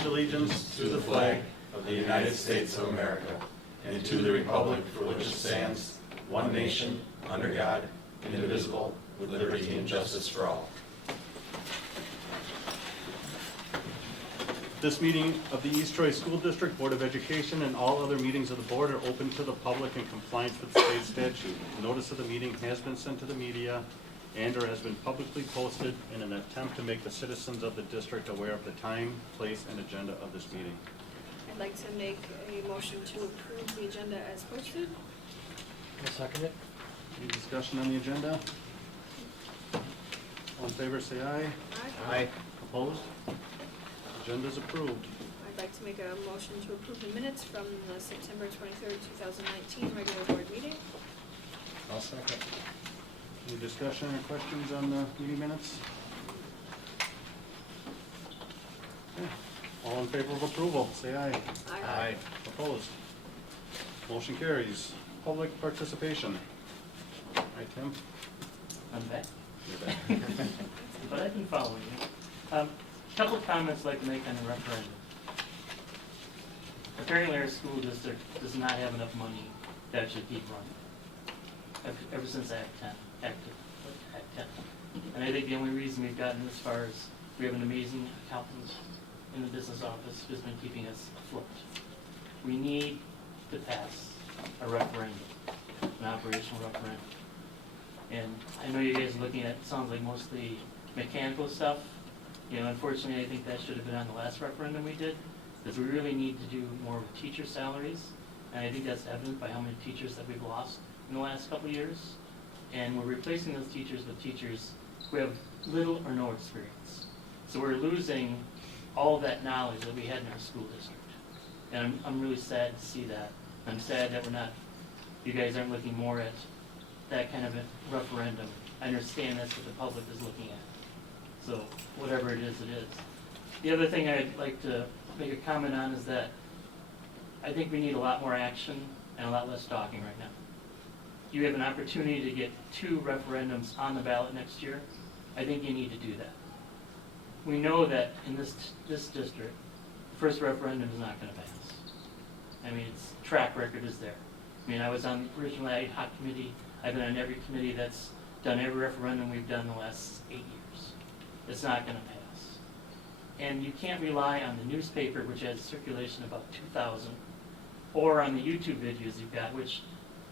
pledge allegiance to the flag of the United States of America and to the republic for which it stands, one nation, under God, indivisible, with liberty and justice for all. This meeting of the East Troy School District Board of Education and all other meetings of the board are open to the public in compliance with state statute. Notice of the meeting has been sent to the media and/or has been publicly posted in an attempt to make the citizens of the district aware of the time, place, and agenda of this meeting. I'd like to make a motion to approve the agenda as posted. I'll second it. Any discussion on the agenda? All in favor, say aye. Aye. Opposed? Agenda's approved. I'd like to make a motion to approve the minutes from the September 23rd, 2019 regular board meeting. I'll second. Any discussion or questions on the meeting minutes? Okay. All in favor of approval, say aye. Aye. Opposed? Motion carries. Public participation. All right, Tim? I'm back, You're back. but I've been following you. Couple of comments I'd like to make on the referendum. Apparently our school district does not have enough money to actually keep running. Ever since Act 10. And I think the only reason we've gotten this far is we have an amazing accountant in the business office who's been keeping us afloat. We need to pass a referendum, an operational referendum. And I know you guys are looking at, it sounds like mostly mechanical stuff. You know, unfortunately, I think that should have been on the last referendum we did, because we really need to do more with teacher salaries. And I think that's evident by how many teachers that we've lost in the last couple of years. And we're replacing those teachers with teachers who have little or no experience. So we're losing all of that knowledge that we had in our school district. And I'm really sad to see that. I'm sad that you guys aren't looking more at that kind of a referendum. I understand that's what the public is looking at. So whatever it is, it is. The other thing I'd like to make a comment on is that I think we need a lot more action and a lot less talking right now. You have an opportunity to get 2 referendums on the ballot next year. I think you need to do that. We know that in this district, the first referendum is not going to pass. I mean, its track record is there. I mean, I was on the original ad hoc committee. I've been on every committee that's done every referendum we've done in the last 8 years. It's not going to pass. And you can't rely on the newspaper, which has circulation about 2,000, or on the YouTube videos you've got, which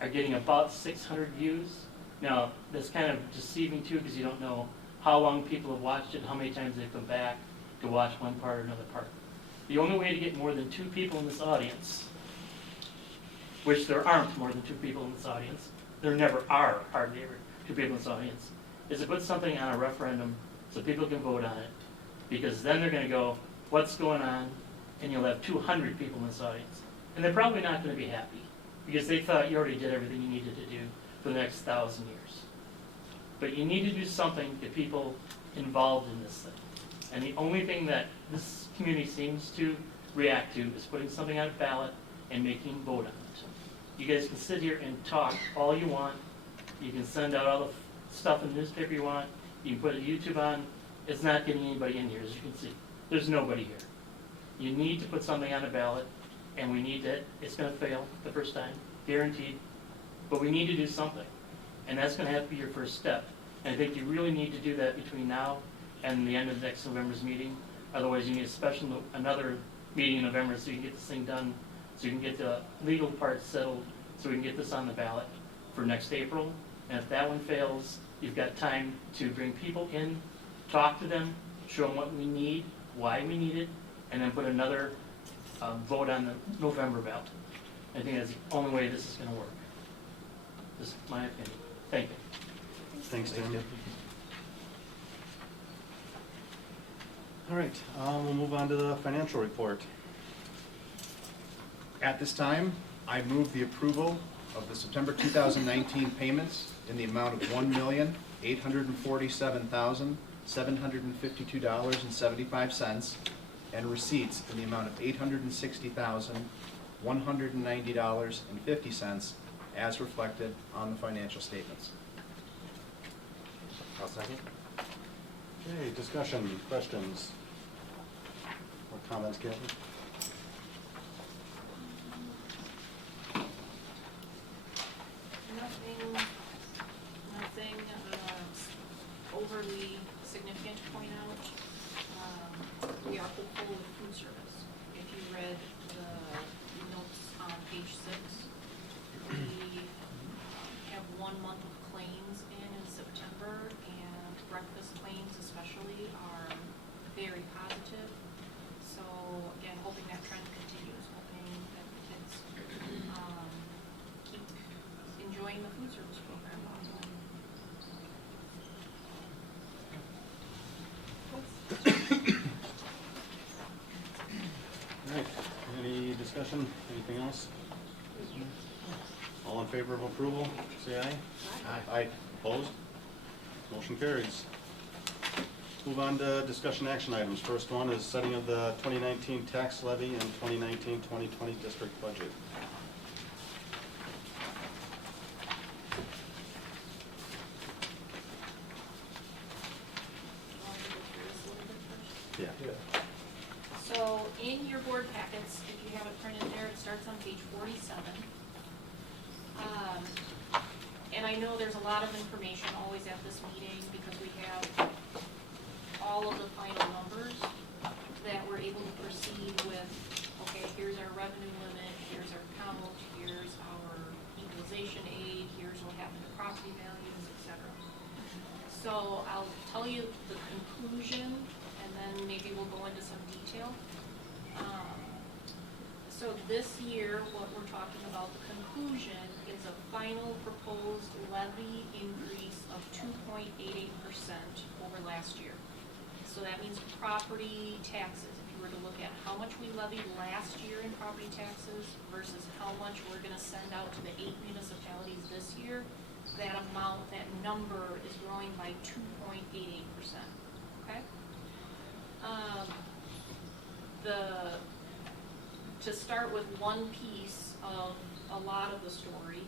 are getting about 600 views. Now, that's kind of deceiving too, because you don't know how long people have watched it, how many times they've come back to watch one part or another part. The only way to get more than 2 people in this audience, which there aren't more than 2 people in this audience, there never are hardly ever 2 people in this audience, is to put something on a referendum so people can vote on it, because then they're going to go, what's going on? And you'll have 200 people in this audience. And they're probably not going to be happy, because they thought you already did everything you needed to do for the next 1,000 years. But you need to do something to people involved in this thing. And the only thing that this community seems to react to is putting something on a ballot and making vote on it. You guys can sit here and talk all you want. You can send out all the stuff in the newspaper you want. You can put a YouTube on. It's not getting anybody in here, as you can see. There's nobody here. You need to put something on a ballot, and we need to, it's going to fail the first time, guaranteed. But we need to do something. And that's going to have to be your first step. And I think you really need to do that between now and the end of next November's meeting. Otherwise, you need another meeting in November so you can get this thing done, so you can get the legal part settled, so we can get this on the ballot for next April. And if that one fails, you've got time to bring people in, talk to them, show them what we need, why we need it, and then put another vote on the November ballot. I think that's the only way this is going to work. This is my opinion. Thank you. Thanks, Tim. All right, we'll move on to the financial report. At this time, I move the approval of the September 2019 payments in the amount of $1,847,752.75 and receipts in the amount of $860,190.50 as reflected on the financial statements. I'll second. Okay, discussion, questions? or comments, Kathy? Nothing overly significant to point out. We are hopeful with food service. If you read the notes on page 6, we have 1 month of claims in September, and breakfast claims especially are very positive. So again, hoping that trend continues, hoping that the kids keep enjoying the food service program. All right, any discussion, anything else? All in favor of approval, say aye. Aye. Opposed? Motion carries. Move on to discussion action items. First one is setting of the 2019 tax levy and 2019-2020 district budget. Want to go through this a little bit first? Yeah. So in your board packets, if you have it printed there, it starts on page 47. And I know there's a lot of information always at this meeting because we have all of the final numbers that we're able to proceed with. Okay, here's our revenue limit, here's our count, here's our equalization aid, here's what happened to property values, etc. So I'll tell you the conclusion, and then maybe we'll go into some detail. So this year, what we're talking about, the conclusion, is a final proposed levy increase of 2.88% over last year. So that means property taxes. If you were to look at how much we levied last year in property taxes versus how much we're gonna send out to the 8 municipalities this year, that amount, that number is growing by 2.88%, okay? To start with one piece of a lot of the story,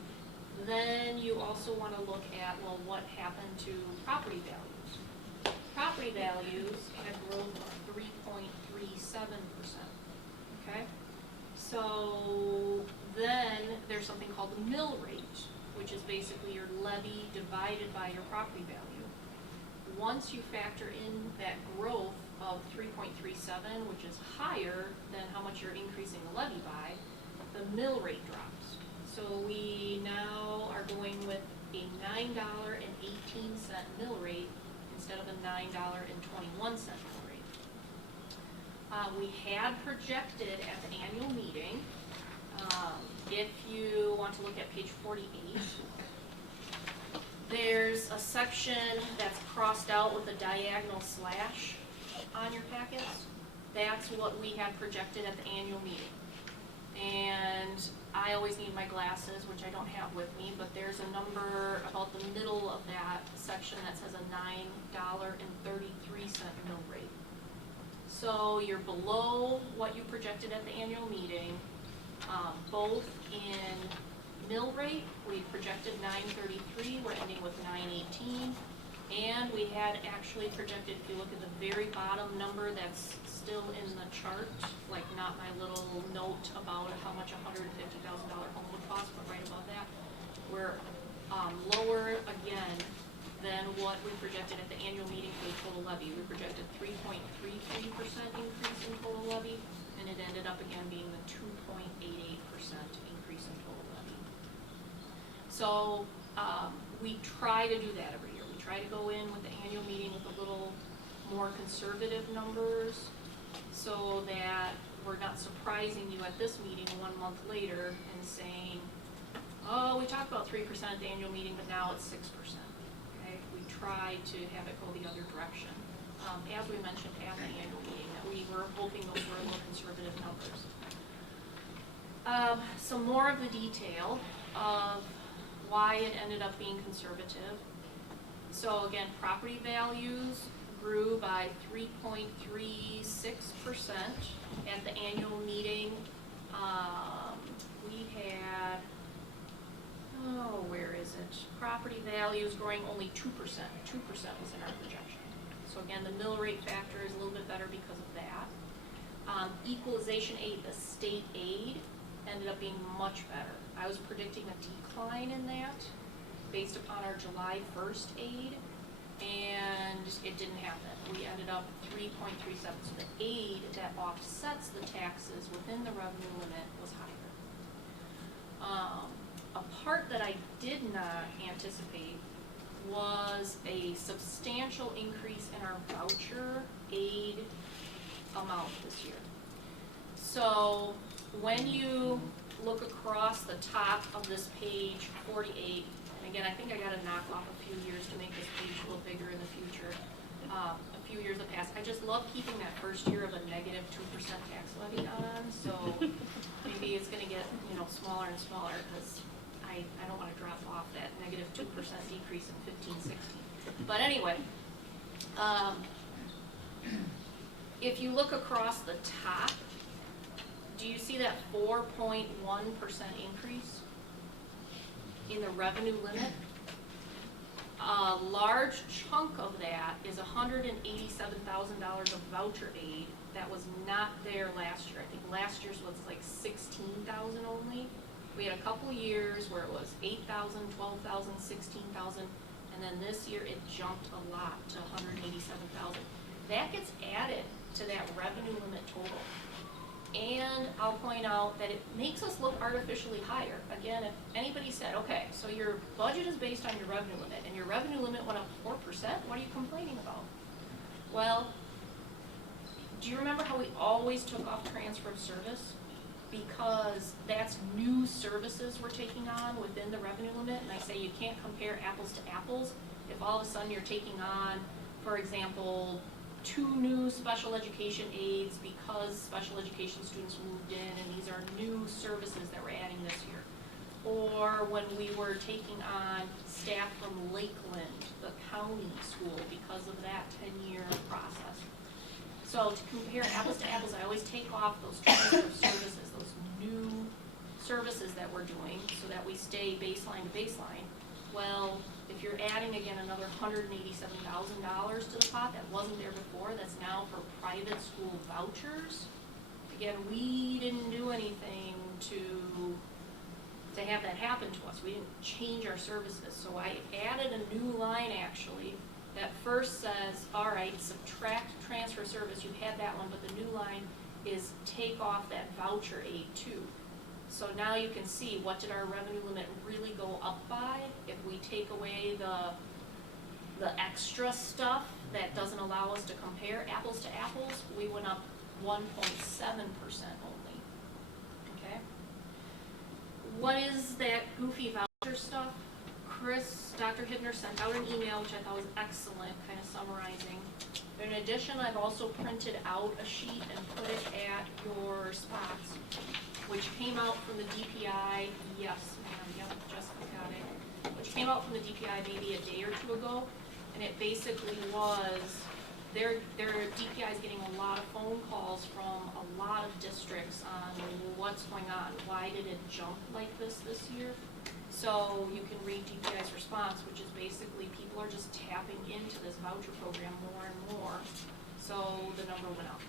then you also want to look at, well, what happened to property values? Property values had growth of 3.37%, okay? So then there's something called the mill rate, which is basically your levy divided by your property value. Once you factor in that growth of 3.37, which is higher than how much you're increasing the levy by, the mill rate drops. So we now are going with a $9.18 mill rate instead of a $9.21 mill rate. We had projected at the annual meeting, if you want to look at page 48, there's a section that's crossed out with a diagonal slash on your packets. That's what we had projected at the annual meeting. And I always need my glasses, which I don't have with me, but there's a number about the middle of that section that says a $9.33 mill rate. So you're below what you projected at the annual meeting, both in mill rate, we projected 9.33, we're ending with 9.18, and we had actually projected, if you look at the very bottom number that's still in the chart, like not my little note about how much a $150,000 home would cost, but right above that, we're lower again than what we projected at the annual meeting for the total levy. We projected 3.33% increase in total levy, and it ended up again being the 2.88% increase in total levy. So we try to do that every year. We try to go in with the annual meeting with a little more conservative numbers so that we're not surprising you at this meeting 1 month later and saying, oh, we talked about 3% at the annual meeting, but now it's 6%. Okay? We try to have it go the other direction. As we mentioned at the annual meeting, that we were hoping those were more conservative numbers. Some more of the detail of why it ended up being conservative. So again, property values grew by 3.36% at the annual meeting. We had, oh, where is it? Property values growing only 2%. 2% was in our projection. So again, the mill rate factor is a little bit better because of that. Equalization aid, the state aid, ended up being much better. I was predicting a decline in that based upon our July 1st aid, and it didn't happen. We ended up 3.37, so the aid that offsets the taxes within the revenue limit was higher. A part that I did not anticipate was a substantial increase in our voucher aid amount this year. So when you look across the top of this page 48, and again, I think I gotta knock off a few years to make this page a little bigger in the future. A few years have passed. I just love keeping that first year of a negative 2% tax levy on, so maybe it's gonna get, smaller and smaller, because I don't wanna drop off that negative 2% decrease in 15-16. But anyway, if you look across the top, do you see that 4.1% increase in the revenue limit? A large chunk of that is $187,000 of voucher aid that was not there last year. I think last year's was like 16,000 only. We had a couple years where it was 8,000, 12,000, 16,000, and then this year it jumped a lot to 187,000. That gets added to that revenue limit total. And I'll point out that it makes us look artificially higher. Again, if anybody said, okay, so your budget is based on your revenue limit, and your revenue limit went up 4%, what are you complaining about? Well, do you remember how we always took off transfer of service? Because that's new services we're taking on within the revenue limit, and I say you can't compare apples to apples. If all of a sudden you're taking on, for example, 2 new special education aides because special education students moved in, and these are new services that we're adding this year. Or when we were taking on staff from Lakeland, the county school, because of that 10-year process. So to compare apples to apples, I always take off those transfer services, those new services that we're doing, so that we stay baseline to baseline. Well, if you're adding again another $187,000 to the pot that wasn't there before, that's now for private school vouchers. Again, we didn't do anything to have that happen to us. We didn't change our services. So I added a new line actually that first says, all right, subtract transfer service, you had that one, but the new line is take off that voucher aid too. So now you can see what did our revenue limit really go up by. If we take away the extra stuff that doesn't allow us to compare apples to apples, we went up 1.7% only. Okay? What is that goofy voucher stuff? Dr. Hibner sent out an email, which I thought was excellent, kind of summarizing. In addition, I've also printed out a sheet and put it at your spots, which came out from the DPI, yes, ma'am, yep, Jessica got it, which came out from the DPI maybe a day or 2 ago, and it basically was, their DPI is getting a lot of phone calls from a lot of districts on what's going on, why did it jump like this year? So you can read DPI's response, which is basically people are just tapping into this voucher program more and more, so the number went up.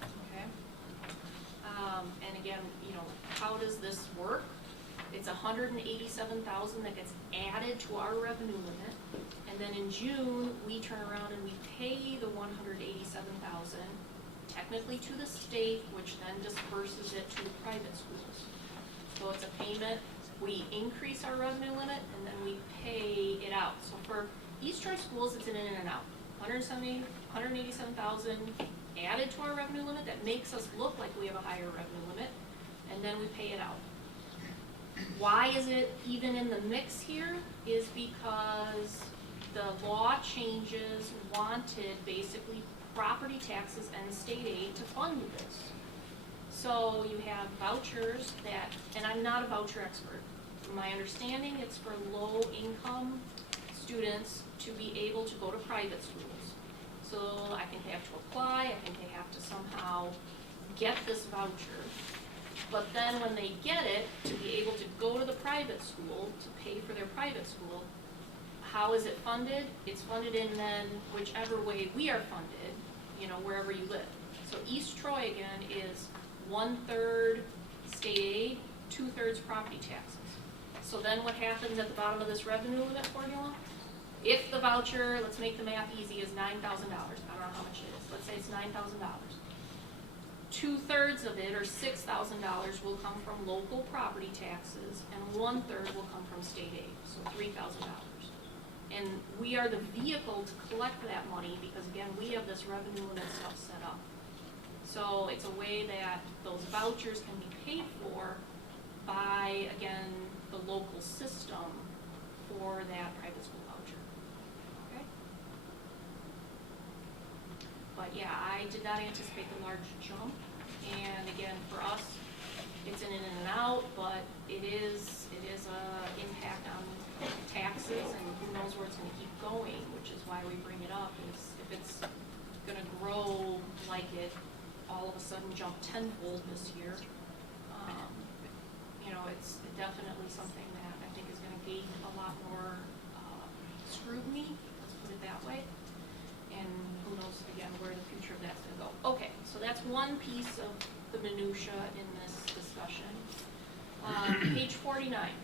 Okay. And again, how does this work? It's $187,000 that gets added to our revenue limit, and then in June we turn around and we pay the $187,000 technically to the state, which then disperses it to the private schools. So it's a payment. We increase our revenue limit and then we pay it out. So for East Troy schools, it's an in and out. $187,000 added to our revenue limit that makes us look like we have a higher revenue limit, and then we pay it out. Why is it even in the mix here? Is because the law changes wanted basically property taxes and state aid to fund this. So you have vouchers that, and I'm not a voucher expert. From my understanding, it's for low income students to be able to go to private schools. So I think they have to apply, I think they have to somehow get this voucher. But then when they get it, to be able to go to the private school, to pay for their private school, how is it funded? It's funded in then whichever way we are funded, wherever you live. So East Troy again is 1/3 state aid, 2/3 property taxes. So then what happens at the bottom of this revenue limit formula? If the voucher, let's make the math easy, is $9,000, I don't know how much it is, let's say it's $9,000. 2/3 of it, or $6,000, will come from local property taxes, and 1/3 will come from state aid, so $3,000. And we are the vehicle to collect that money, because again, we have this revenue limit stuff set up. So it's a way that those vouchers can be paid for by, again, the local system for that private school voucher. Okay? But yeah, I did not anticipate the large jump, and again, for us, it's an in and out, but it is a impact on taxes, and who knows where it's gonna keep going, which is why we bring it up, is if it's gonna grow like it all of a sudden jumped tenfold this year, you know, it's definitely something that I think is gonna gain a lot more scrutiny, let's put it that way. And who knows, again, where the future of that's gonna go. Okay, so that's one piece of the minutia in this discussion. Page 49.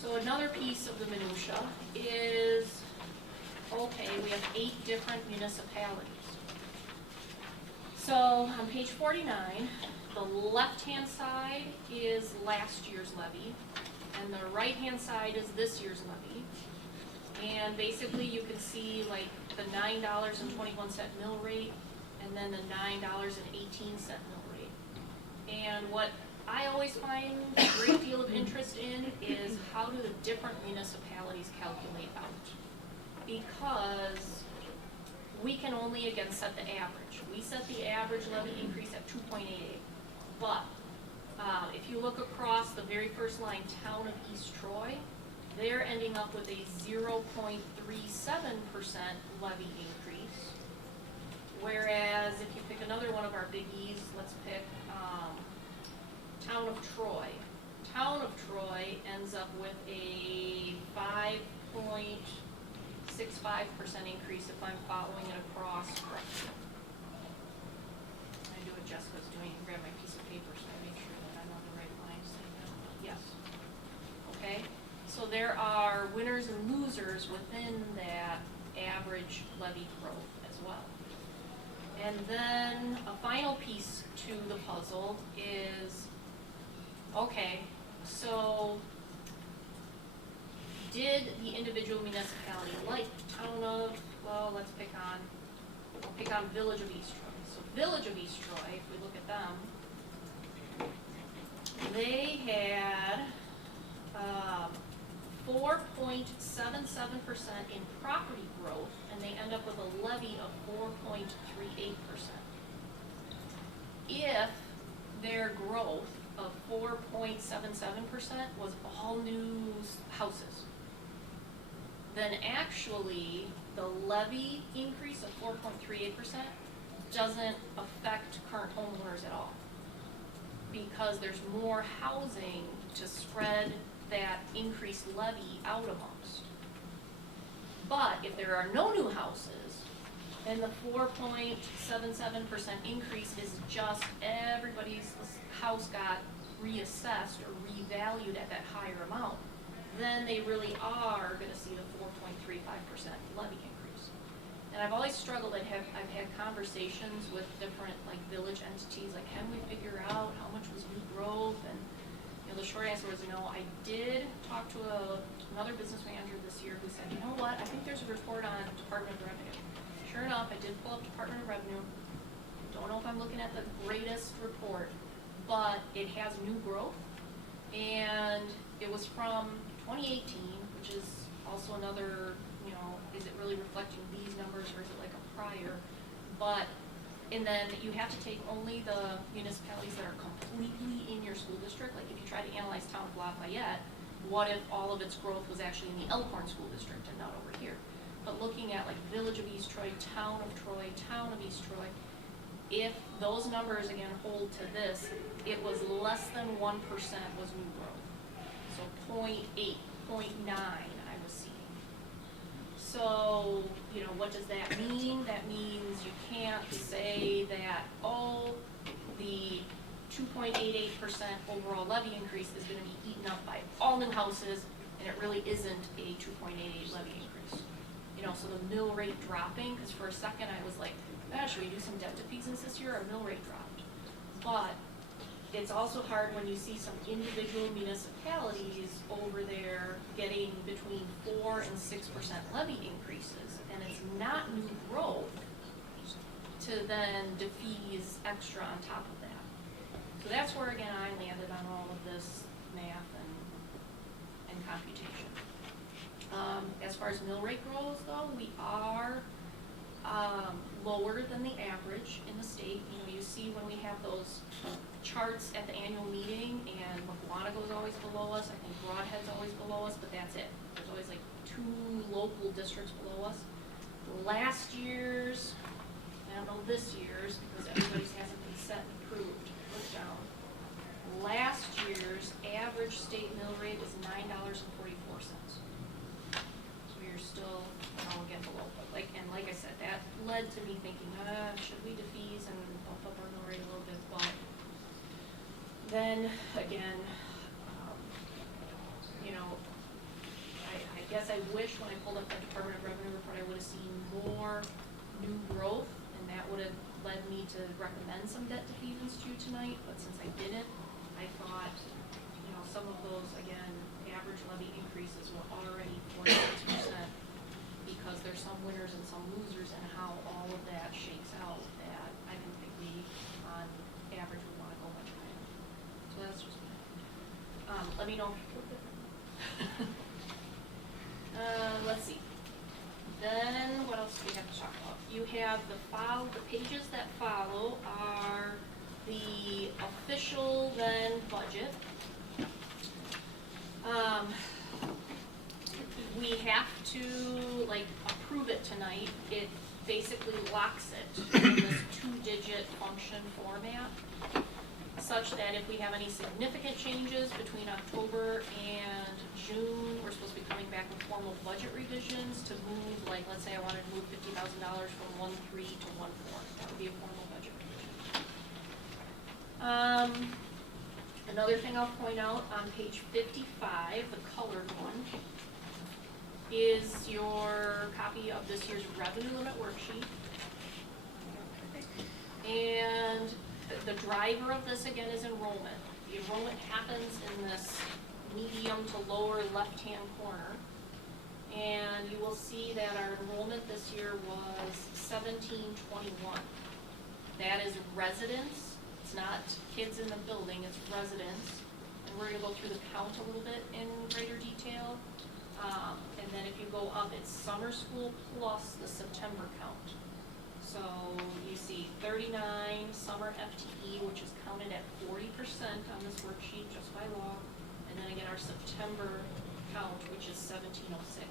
So another piece of the minutia is, okay, we have 8 different municipalities. So on page 49, the left-hand side is last year's levy, and the right-hand side is this year's levy. And basically you can see like the $9.21 mill rate, and then the $9.18 mill rate. And what I always find a great deal of interest in is how do the different municipalities calculate out? Because we can only, again, set the average. We set the average levy increase at 2.88. But if you look across the very first line, town of East Troy, they're ending up with a 0.37% levy increase. Whereas if you pick another one of our biggies, let's pick town of Troy. Town of Troy ends up with a 5.65% increase if I'm following it across correctly. I do what Jessica's doing and grab my piece of paper so I make sure that I'm on the right lines. Yes. Okay. So there are winners and losers within that average levy growth as well. And then a final piece to the puzzle is, okay, so did the individual municipality, like town of, well, I'll pick on Village of East Troy. So Village of East Troy, if we look at them, they had 4.77% in property growth, and they end up with a levy of 4.38%. If their growth of 4.77% was all new houses, then actually the levy increase of 4.38% doesn't affect current homeowners at all, because there's more housing to spread that increased levy out amongst. But if there are no new houses, then the 4.77% increase is just everybody's house got reassessed or revalued at that higher amount, then they really are gonna see the 4.35% levy increase. And I've always struggled, I've had conversations with different like village entities, like can we figure out how much was new growth? And the short answer was, I did talk to another business manager this year who said, you know what, I think there's a report on Department of Revenue. Sure enough, I did pull up Department of Revenue. Don't know if I'm looking at the greatest report, but it has new growth. And it was from 2018, which is also another, is it really reflecting these numbers or is it like a prior? And then you have to take only the municipalities that are completely in your school district. Like if you try to analyze town of Lafayette, what if all of its growth was actually in the Elkhorn School District and not over here? But looking at like Village of East Troy, Town of Troy, Town of East Troy, if those numbers again hold to this, it was less than 1% was new growth. So 0.8, 0.9 I was seeing. So, you know, what does that mean? That means you can't say that, oh, the 2.88% overall levy increase is gonna be eaten up by all new houses, and it really isn't a 2.88 levy increase. You know, so the mill rate dropping, because for a second I was like, should we do some debt defeasance this year? Our mill rate dropped. But it's also hard when you see some individual municipalities over there getting between 4 and 6% levy increases, and it's not new growth to then defease extra on top of that. So that's where, again, I landed on all of this math and computation. As far as mill rate goes, though, we are lower than the average in the state. You know, you see when we have those charts at the annual meeting, and Maguanago's always below us, I think Broadhead's always below us, but that's it. There's always like 2 local districts below us. Last year's, I don't know this year's, because everybody's hasn't been set and approved, put down. Last year's average state mill rate was $9.44. So you're still, again, below, but like I said, that led to me thinking, should we defease and bump up our mill rate a little bit, but then again, you know, I guess I wish when I pulled up that Department of Revenue report, I would have seen more new growth, and that would have led me to recommend some debt defeasance to you tonight, but since I didn't, I thought, you know, some of those, again, average levy increases were already 46%, because there's some winners and some losers, and how all of that shakes out, that I didn't think we, on average, would want to go much higher. So that's just me. Let me know if you feel different. Let's see. Then, what else do we have to talk about? You have the pages that follow are the official then budget. We have to approve it tonight. It basically locks it in this 2-digit function format, such that if we have any significant changes between October and June, we're supposed to be coming back with formal budget revisions to move, let's say I wanted to move $50,000 from 1.3 to 1.4. That would be a formal budget revision. Another thing I'll point out on page 55, the colored one, is your copy of this year's revenue limit worksheet. And the driver of this, again, is enrollment. The enrollment happens in this medium to lower left-hand corner. And you will see that our enrollment this year was 1721. That is residents. It's not kids in the building, it's residents. And we're gonna go through the count a little bit in greater detail. And then if you go up, it's summer school plus the September count. So you see 39 summer FTE, which is counted at 40% on this worksheet just by law. And then again, our September count, which is 1706.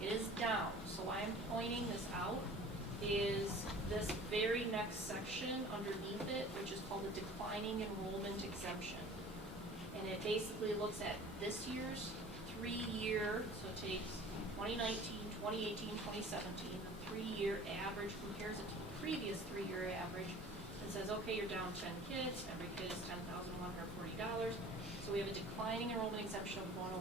It is down, so why I'm pointing this out is this very next section underneath it, which is called the declining enrollment exemption. And it basically looks at this year's 3-year, so it takes 2019, 2018, 2017, the 3-year average, compares it to the previous 3-year average, and says, okay, you're down 10 kids, every kid is $10,140, so we have a declining enrollment exemption of 101.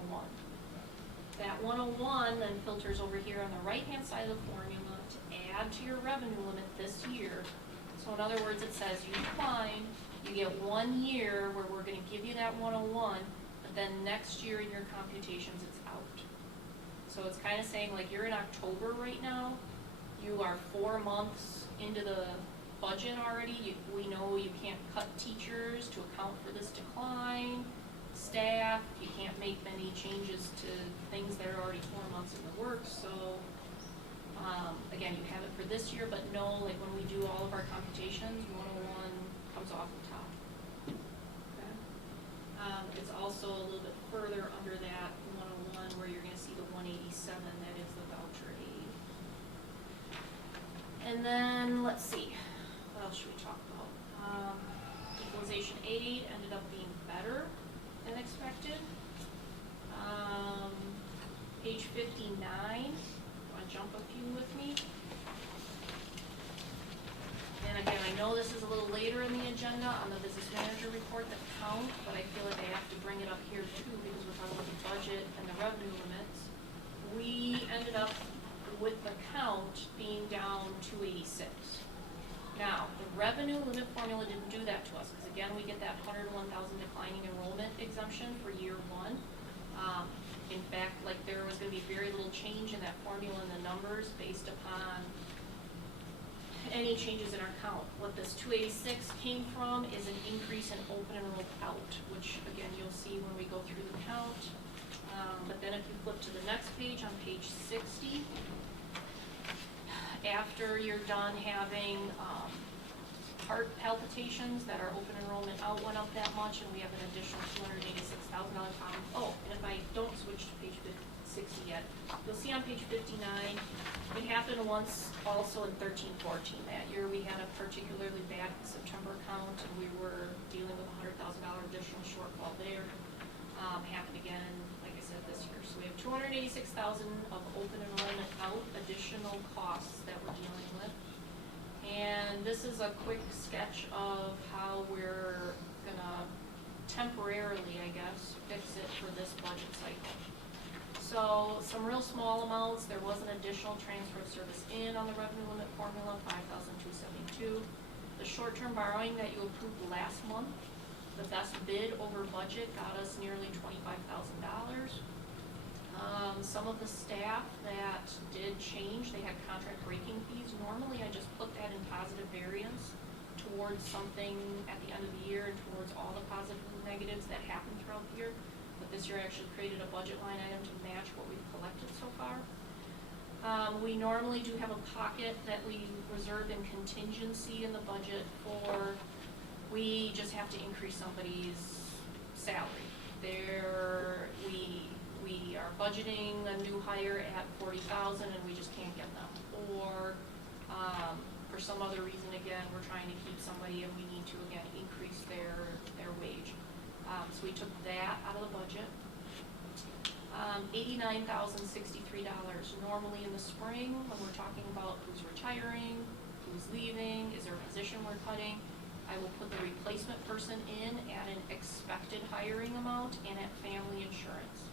That 101 then filters over here on the right-hand side of the formula to add to your revenue limit this year. So in other words, it says you decline, you get 1 year where we're gonna give you that 101, but then next year in your computations, it's out. So it's kind of saying, you're in October right now, you are 4 months into the budget already, we know you can't cut teachers to account for this decline, staff, you can't make many changes to things that are already 4 months in the works, so again, you have it for this year, but no, when we do all of our computations, 101 comes off the top. Okay. It's also a little bit further under that 101 where you're going to see the 187, that is the voucher aid. And then, let's see, what else should we talk about? Equalization aid ended up being better than expected. Page 59, I jump a few with me. And again, I know this is a little later in the agenda on the business manager report that count, but I feel like I have to bring it up here too because we're talking about the budget and the revenue limits. We ended up with the count being down 286. Now, the revenue limit formula didn't do that to us, because again, we get that 101,000 declining enrollment exemption for year one. In fact, like there was gonna be very little change in that formula and the numbers based upon any changes in our count. What this 286 came from is an increase in open enrolled out, which again, you'll see when we go through the count. But then if you flip to the next page, on page 60, after you're done having heart palpitations that our open enrollment out went up that much, and we have an additional $286,000 column. Oh, and if I don't switch to page 60 yet, you'll see on page 59, it happened once also in 13-14. That year we had a particularly bad September count, and we were dealing with a $100,000 additional shortfall there. Happened again, like I said, this year. So we have $286,000 of open enrollment out, additional costs that we're dealing with. And this is a quick sketch of how we're gonna temporarily, I guess, fix it for this budget cycle. So some real small amounts. There was an additional transfer of service in on the revenue limit formula, $5,272. The short-term borrowing that you approved last month, the best bid over budget got us nearly $25,000. Some of the staff that did change, they had contract breaking fees. Normally I just put that in positive variance towards something at the end of the year and towards all the positives and negatives that happened throughout the year. But this year I actually created a budget line item to match what we've collected so far. We normally do have a pocket that we reserve in contingency in the budget for, we just have to increase somebody's salary. We are budgeting a new hire at $40,000 and we just can't get them. Or for some other reason, again, we're trying to keep somebody and we need to, again, increase their wage. So we took that out of the budget. $89,063. Normally in the spring, when we're talking about who's retiring, who's leaving, is there a position we're cutting, I will put the replacement person in at an expected hiring amount and at family insurance.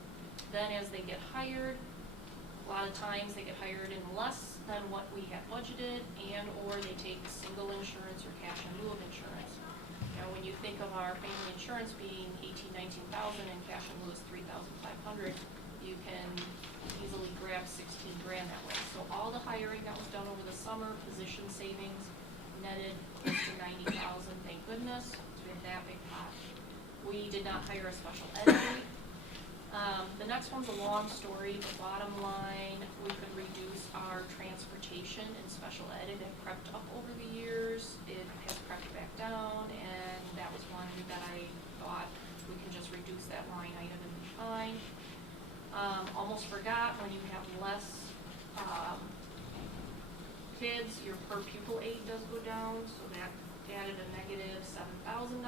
Then as they get hired, a lot of times they get hired in less than what we had budgeted, and or they take single insurance or cash in lieu of insurance. Now when you think of our family insurance being $19,000 and cash in lieu is $3,500, you can easily grab $16,000 that way. So all the hiring that was done over the summer, position savings, netted close to $90,000, thank goodness. So we have that big pot. We did not hire a special ed. The next one's a long story, but bottom line, we could reduce our transportation and special ed. It had crept up over the years. It has crept back down, and that was one that I thought we can just reduce that line item and be fine. Almost forgot, when you have less kids, your per pupil aid does go down, so that added a negative $7,000.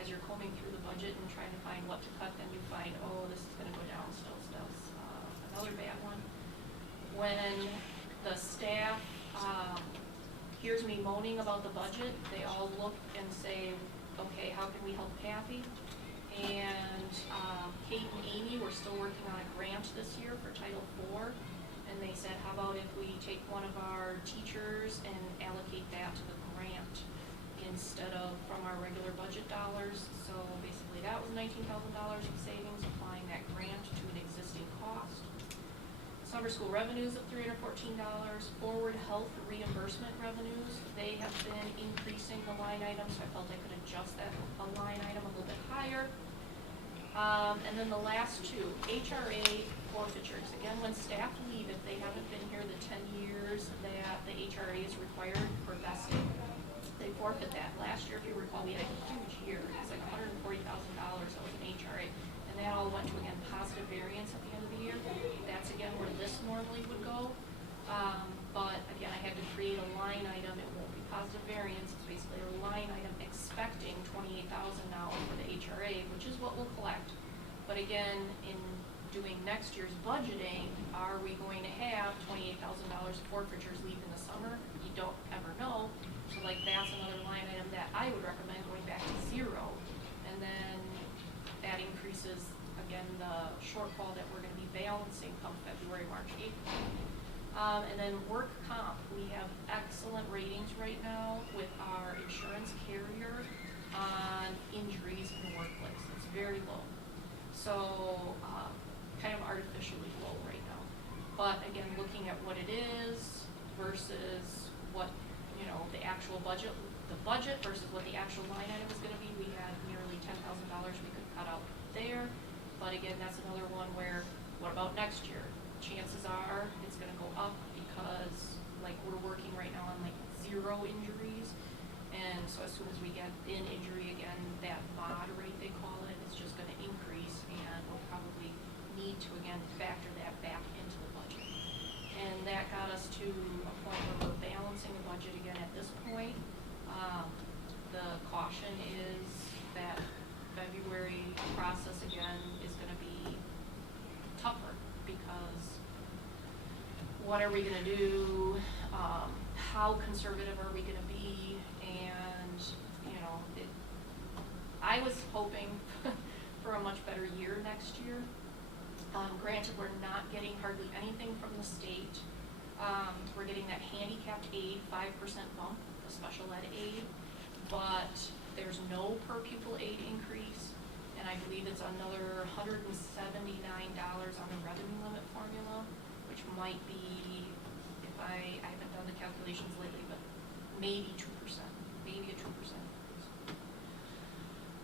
As you're combing through the budget and trying to find what to cut, then you find, oh, this is gonna go down still. Another bad one. When the staff hears me moaning about the budget, they all look and say, okay, how can we help Kathy? And Kate and Amy were still working on a grant this year for Title IV, and they said, how about if we take one of our teachers and allocate that to the grant instead of from our regular budget dollars. So basically that was $19,000 of savings, applying that grant to an existing cost. Summer school revenues of $314. Forward health reimbursement revenues, they have been increasing the line item, so I felt I could adjust that line item a little bit higher. And then the last two, HRA forfeitures. Again, when staff leave, if they haven't been here the 10 years that the HRA is required for vesting, they forfeit that. Last year, if you recall, we had a huge year. It was like $140,000 that was an HRA. And that all went to, again, positive variance at the end of the year. That's, again, where this normally would go. But, again, I had to create a line item. It won't be positive variance. It's basically a line item expecting $28,000 now for the HRA, which is what we'll collect. But, again, in doing next year's budgeting, are we going to have $28,000 forfeitures leave in the summer? You don't ever know. So like that's another line item that I would recommend going back to 0. And then that increases, again, the shortfall that we're gonna be balancing come February, March, April. And then work comp, we have excellent ratings right now with our insurance carrier on injuries in the workplace. It's very low. So, kind of artificially low right now. But again, looking at what it is versus what, you know, the actual budget, the budget versus what the actual line item is gonna be, we had nearly $10,000 we could cut out there. But again, that's another one where, what about next year? Chances are it's gonna go up because like we're working right now on like 0 injuries. And so as soon as we get an injury again, that mod rate they call it, is just gonna increase, and we'll probably need to again factor that back into the budget. And that got us to a point where we're balancing the budget again at this point. The caution is that February process again is gonna be tougher because what are we gonna do? How conservative are we gonna be? And, you know, I was hoping for a much better year next year. Granted, we're not getting hardly anything from the state. We're getting that handicapped aid 5% bump, the special ed aid, but there's no per pupil aid increase, and I believe it's another $179 on the revenue limit formula, which might be, if I haven't done the calculations lately, but maybe 2%, maybe a 2% increase.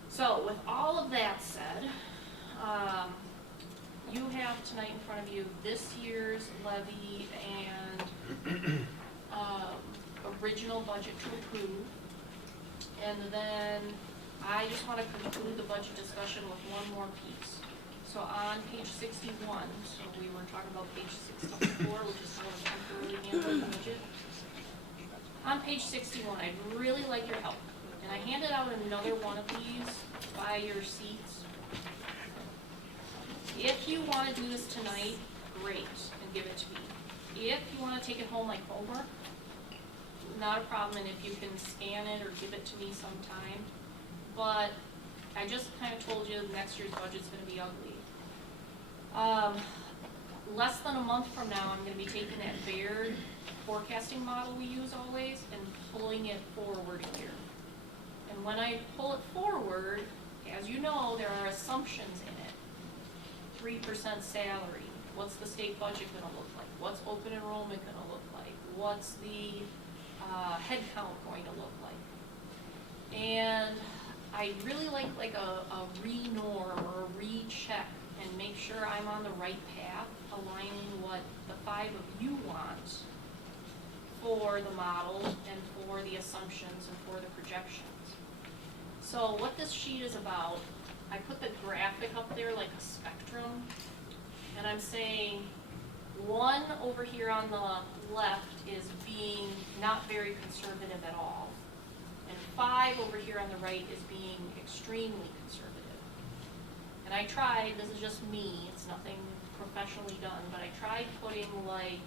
So with all of that said, you have tonight in front of you this year's levy and original budget to approve. And then I just want to conclude the budget discussion with one more piece. So on page 61, so we were talking about page 64, which is how we're temporarily handling the budget. On page 61, I'd really like your help. And I handed out another one of these by your seats. If you want to do this tonight, great, and give it to me. If you want to take it home like homework, not a problem, and if you can scan it or give it to me sometime. But I just kind of told you next year's budget's going to be ugly. Less than a month from now, I'm going to be taking that Baird forecasting model we use always and pulling it forward a year. And when I pull it forward, as you know, there are assumptions in it. 3% salary. What's the state budget going to look like? What's open enrollment going to look like? What's the head count going to look like? And I really like a re-norm or a recheck and make sure I'm on the right path, aligning what the 5 of you want for the model and for the assumptions and for the projections. So what this sheet is about, I put the graphic up there like a spectrum, and I'm saying 1 over here on the left is being not very conservative at all, and 5 over here on the right is being extremely conservative. And I tried, this is just me, it's nothing professionally done, but I tried putting like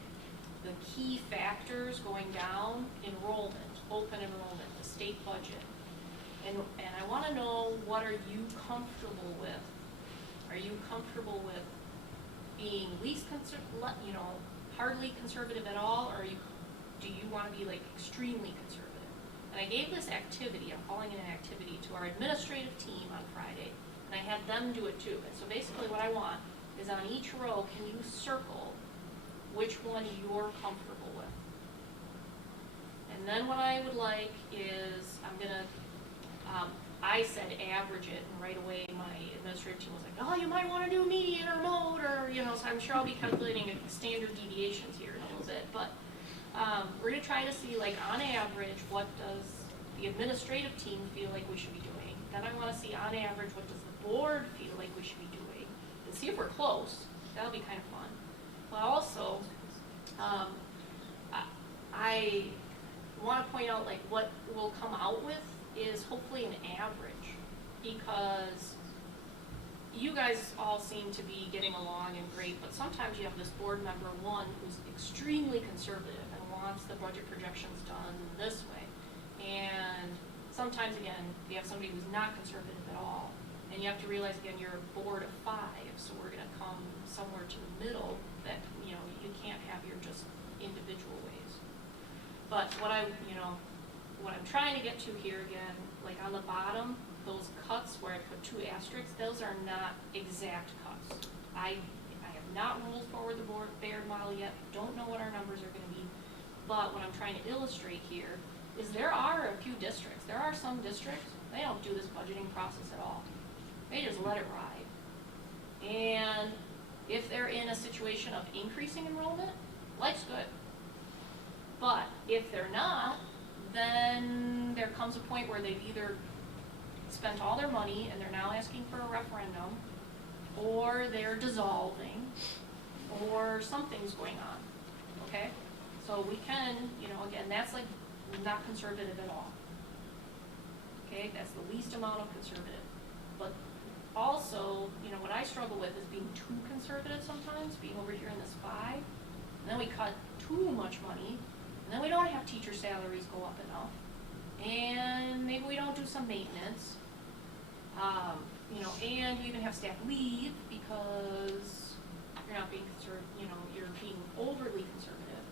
the key factors going down: enrollment, open enrollment, the state budget. And I want to know, what are you comfortable with? Are you comfortable with being least hardly conservative at all, or do you want to be like extremely conservative? And I gave this activity, I'm calling it an activity, to our administrative team on Friday, and I had them do it too. And so basically what I want is on each row, can you circle which one you're comfortable with? And then what I would like is, I said average it, and right away my administrative team was like, oh, you might want to do median or mode, or, so I'm sure I'll be calculating standard deviations here in a little bit, but we're going to try to see, like, on average, what does the administrative team feel like we should be doing. Then I want to see, on average, what does the board feel like we should be doing, and see if we're close. That'll be kind of fun. But also, I want to point out, like, what we'll come out with is hopefully an average, because you guys all seem to be getting along and great, but sometimes you have this board member, one, who's extremely conservative and wants the budget projections done this way. And sometimes, again, you have somebody who's not conservative at all. And you have to realize, again, you're a board of 5, so we're gonna come somewhere to the middle that, you know, you can't have your just individual ways. But what what I'm trying to get to here again, like on the bottom, those cuts where I put 2 asterisks, those are not exact cuts. I have not rolled forward the Baird model yet, don't know what our numbers are gonna be, but what I'm trying to illustrate here is there are a few districts, there are some districts, they don't do this budgeting process at all. They just let it ride. And if they're in a situation of increasing enrollment, life's good. But if they're not, then there comes a point where they've either spent all their money and they're now asking for a referendum, or they're dissolving, or something's going on, okay? So we can, again, that's like not conservative at all. Okay, that's the least amount of conservative. But also, what I struggle with is being too conservative sometimes, being over here in this 5, and then we cut too much money, and then we don't have teacher salaries go up enough, and maybe we don't do some maintenance, and you even have staff leave because you're not being you're being overly conservative.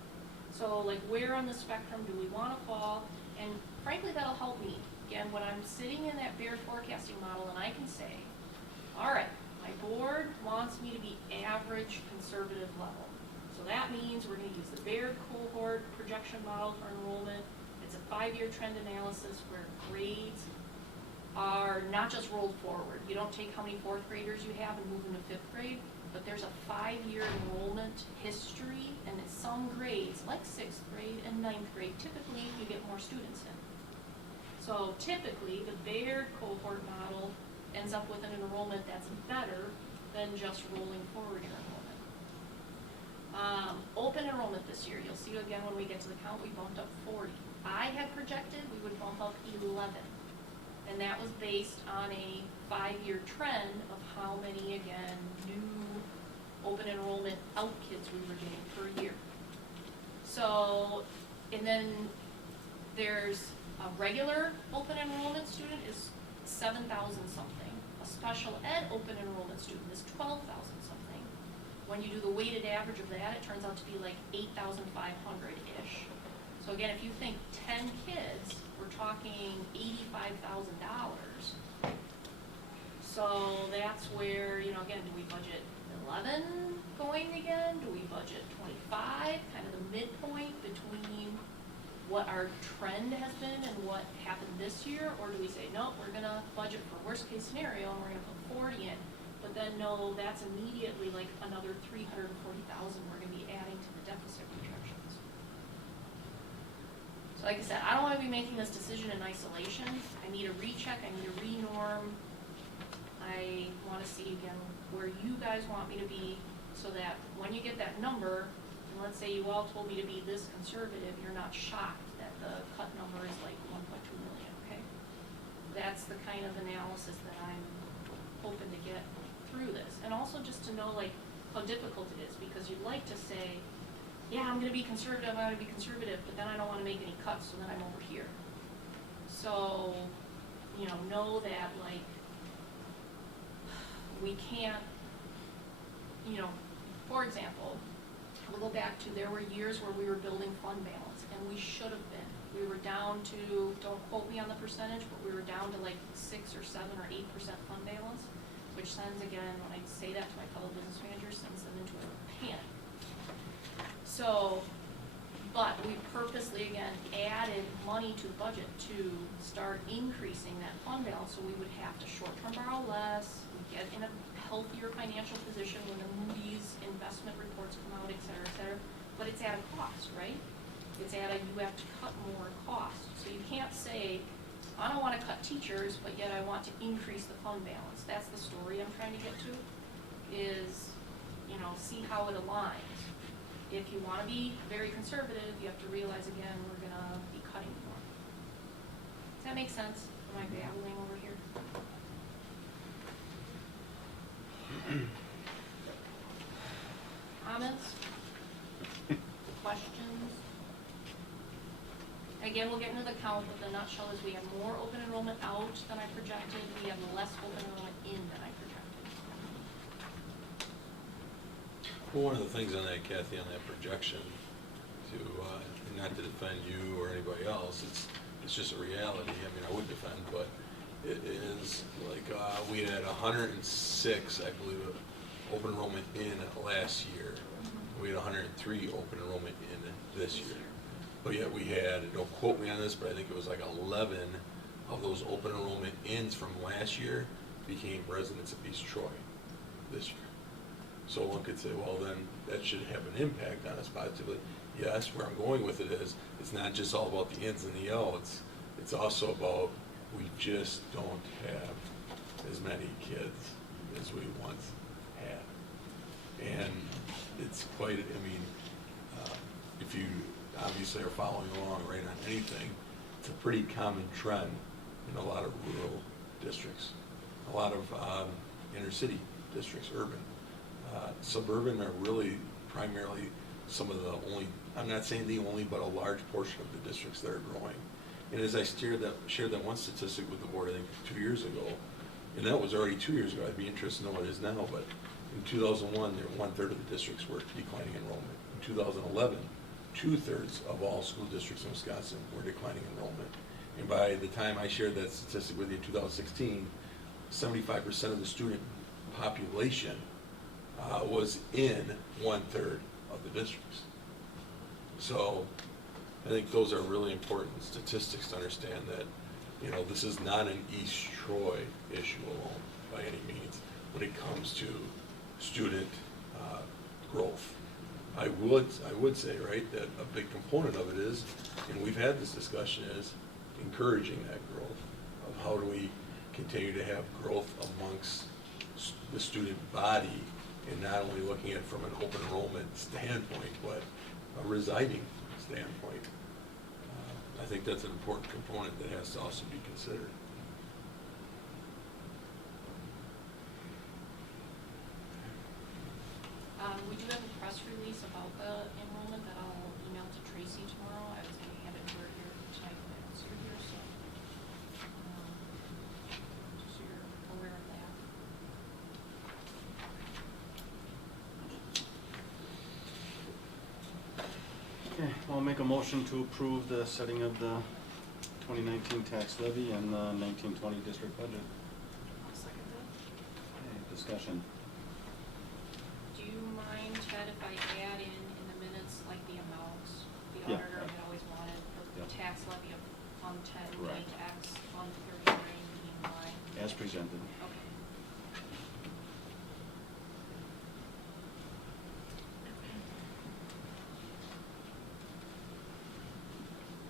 So like, where on the spectrum do we want to fall? And frankly, that'll help me. Again, when I'm sitting in that Baird forecasting model and I can say, all right, my board wants me to be average conservative level. So that means we're going to use the Baird cohort projection model for enrollment. It's a 5-year trend analysis where grades are not just rolled forward. You don't take how many 4th graders you have and move them to 5th grade, but there's a 5-year enrollment history, and in some grades, like 6th grade and 9th grade, typically you get more students in. So typically, the Baird cohort model ends up with an enrollment that's better than just rolling forward your enrollment. Open enrollment this year, you'll see again when we get to the count, we bumped up 40. I had projected we would bump up 11. And that was based on a 5-year trend of how many, again, new open enrollment out kids we were getting per year. So, and then there's a regular open enrollment student is 7,000 something. A special ed open enrollment student is 12,000 something. When you do the weighted average of that, it turns out to be like 8,500-ish. So again, if you think 10 kids, we're talking $85,000. So that's where, again, do we budget 11 going again? Do we budget 25? Kind of the midpoint between what our trend has been and what happened this year? Or do we say, no, we're going to budget for worst case scenario and we're going to put 40 in? But then, no, that's immediately like another 340,000 we're going to be adding to the deficit projections. So like I said, I don't want to be making this decision in isolation. I need a recheck, I need a re-norm. I want to see again where you guys want me to be so that when you get that number, and let's say you all told me to be this conservative, you're not shocked that the cut number is like 1.2 million, okay? That's the kind of analysis that I'm hoping to get through this. And also just to know like how difficult it is, because you'd like to say, yeah, I'm going to be conservative, I'm going to be conservative, but then I don't want to make any cuts, so then I'm over here. So, know that, like, we can't, for example, we'll go back to, there were years where we were building fund balance, and we should have been. We were down to, don't quote me on the percentage, but we were down to like 6 or 7 or 8% fund balance, which sends, again, when I say that to my fellow business managers, sends them into a panic. So, but we purposely, again, added money to the budget to start increasing that fund balance, so we would have to short-term borrow less, we get in a healthier financial position when the Moody's investment reports come out, et cetera, but it's at a cost, right? It's at a, you have to cut more cost. So you can't say, I don't want to cut teachers, but yet I want to increase the fund balance. That's the story I'm trying to get to, is, see how it aligns. If you want to be very conservative, you have to realize, again, we're going to be cutting more. Does that make sense? Am I babbling over here? Comments? Questions? Again, we'll get into the count, but the nutshell is we have more open enrollment out than I projected, we have less open enrollment in than I projected. Well, one of the things on that, Kathy, on that projection, to, not to defend you or anybody else, it's just a reality. I mean, I would defend, but it is like, we had 106, I believe, open enrollment in last year. We had 103 open enrollment in this year. But yet we had, don't quote me on this, but I think it was like 11 of those open enrollment ins from last year became residents of East Troy this year. So one could say, well, then that should have an impact on us positively. Yes, where I'm going with it is, it's not just all about the ins and the outs. It's also about, we just don't have as many kids as we once had. And it's quite, I mean, if you obviously are following along right on anything, it's a pretty common trend in a lot of rural districts, a lot of inner city districts, urban. Suburban are really primarily some of the only, I'm not saying the only, but a large portion of the districts that are growing. And as I shared that one statistic with the board, I think 2 years ago, and that was already 2 years ago, I'd be interested to know what it is now, but in 2001, 1/3 of the districts were declining enrollment. In 2011, 2/3 of all school districts in Wisconsin were declining enrollment. And by the time I shared that statistic with you in 2016, 75% of the student population was in 1/3 of the districts. So I think those are really important statistics to understand that, you know, this is not an East Troy issue alone by any means when it comes to student growth. I would say, right, that a big component of it is, and we've had this discussion, is encouraging that growth of how do we continue to have growth amongst the student body and not only looking at it from an open enrollment standpoint, but a residing standpoint. I think that's an important component that has to also be considered. We do have a press release about the enrollment that I'll email to Tracy tomorrow. I was going to have it to her here tonight when I was here, so just so you're aware of that. Okay, I'll make a motion to approve the setting of the 2019 tax levy and the 1920 district budget. I'll second that. Okay, discussion. Do you mind, Ted, if I add in the minutes, like the amounts? The Yeah. auditor had always wanted the Yeah. tax levy of Fund 10 Correct. being X, Fund 39 being Y. As presented. Okay.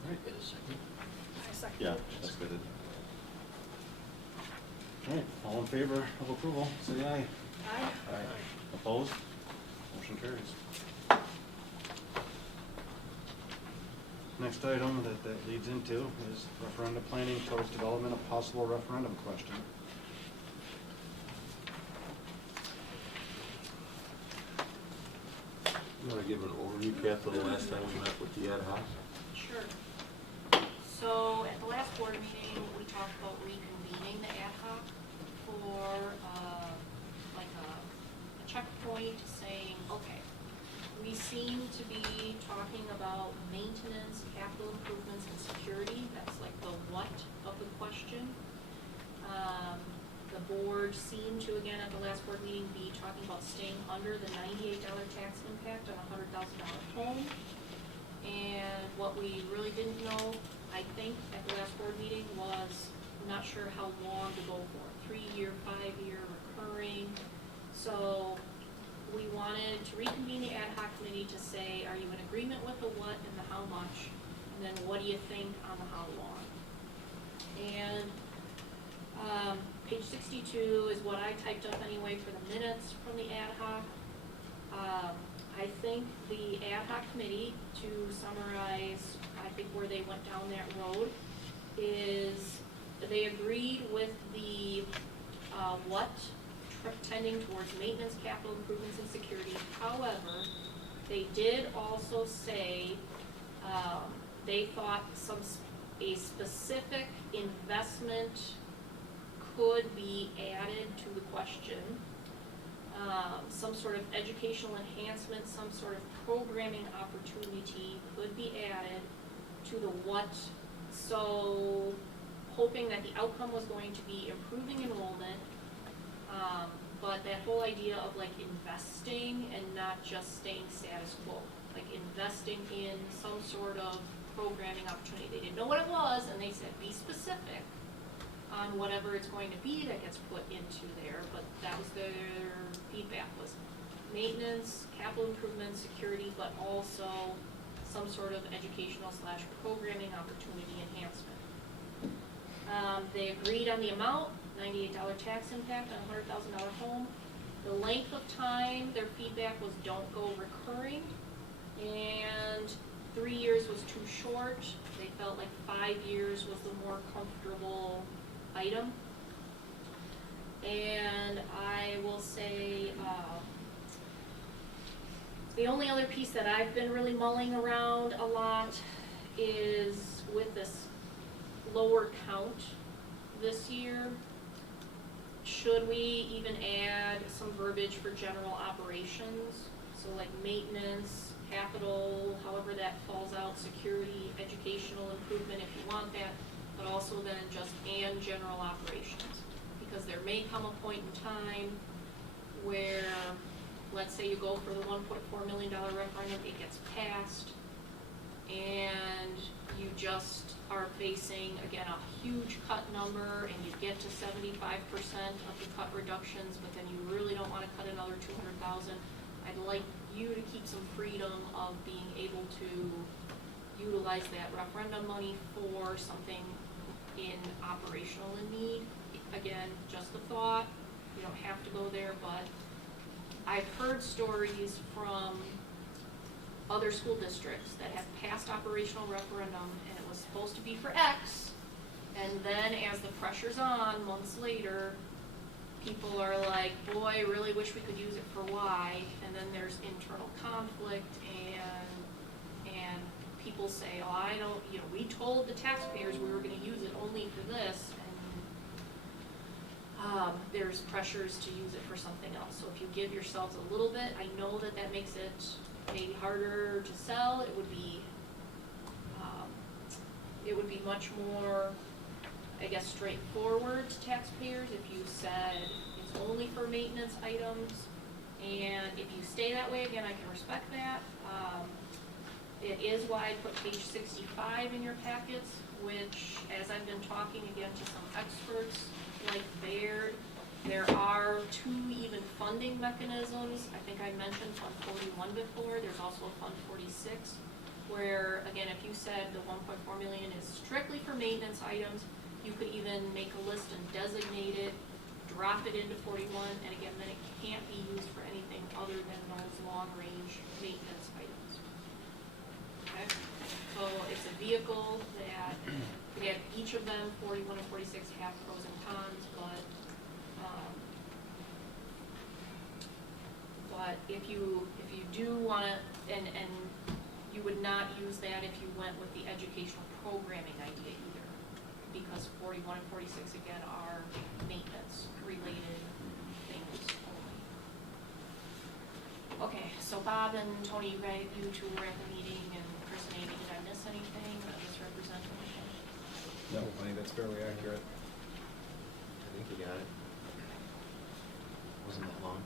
All right. Get a second. I second. Yeah, that's good. All right, all in favor of approval, say aye. Aye. Opposed? Motion carries. Next item that leads into is referendum planning towards development of possible referendum question. You want to give an overview, Kath, of the last time we met with the ad hoc? Sure. So at the last board meeting, we talked about reconvening the ad hoc for like a checkpoint saying, okay, we seem to be talking about maintenance, capital improvements, and security. That's like the what of the question. The board seemed to, again, at the last board meeting, be talking about staying under the $98 tax impact on a $100,000 home. And what we really didn't know, I think, at the last board meeting was not sure how long to go for, 3-year, 5-year, recurring. So we wanted to reconvene the ad hoc committee to say, are you in agreement with the what and the how much? And then what do you think on the how long? And page 62 is what I typed up anyway for the minutes from the ad hoc. I think the ad hoc committee, to summarize, I think where they went down that road, is they agreed with the what tending towards maintenance, capital improvements, and security. However, they did also say, they thought a specific investment could be added to the question. Some sort of educational enhancement, some sort of programming opportunity could be added to the what. So hoping that the outcome was going to be improving enrollment, but that whole idea of like investing and not just staying status quo, like investing in some sort of programming opportunity. They didn't know what it was, and they said be specific on whatever it's going to be that gets put into there, but that was their feedback, was maintenance, capital improvement, security, but also some sort of educational / programming opportunity enhancement. They agreed on the amount, $98 tax impact on a $100,000 home. The length of time, their feedback was don't go recurring, and 3 years was too short. They felt like 5 years was the more comfortable item. And I will say, the only other piece that I've been really mulling around a lot is with this lower count this year, should we even add some verbiage for general operations? So like maintenance, capital, however that falls out, security, educational improvement if you want that, but also then just and general operations. Because there may come a point in time where, let's say you go for the $1.4 million referendum, it gets passed, and you just are facing, again, a huge cut number, and you get to 75% of the cut reductions, but then you really don't want to cut another 200,000. I'd like you to keep some freedom of being able to utilize that referendum money for something in operational in need. Again, just a thought, you don't have to go there, but I've heard stories from other school districts that have passed operational referendum and it was supposed to be for X, and then as the pressure's on months later, people are like, boy, I really wish we could use it for Y, and then there's internal conflict, and people say, oh, I don't, we told the taxpayers we were gonna use it only for this, and there's pressures to use it for something else. So if you give yourselves a little bit, I know that that makes it maybe harder to sell. It would be much more, I guess, straightforward to taxpayers if you said it's only for maintenance items. And if you stay that way, again, I can respect that. It is why I put page 65 in your packets, which, as I've been talking again to some experts like Baird, there are 2 even funding mechanisms. I think I mentioned Fund 41 before. There's also a Fund 46, where, again, if you said the $1.4 million is strictly for maintenance items, you could even make a list and designate it, drop it into 41, and again, then it can't be used for anything other than those long-range maintenance items. Okay? So it's a vehicle that, again, each of them, 41 and 46, have pros and cons, but if you do want to, and you would not use that if you went with the educational programming idea either, because 41 and 46 again are maintenance related things only. Okay, so Bob and Tony, you two were at the meeting, and Chris and Amy, did I miss anything or misrepresent anything? No, I think that's fairly accurate. I think you got it. Wasn't that long?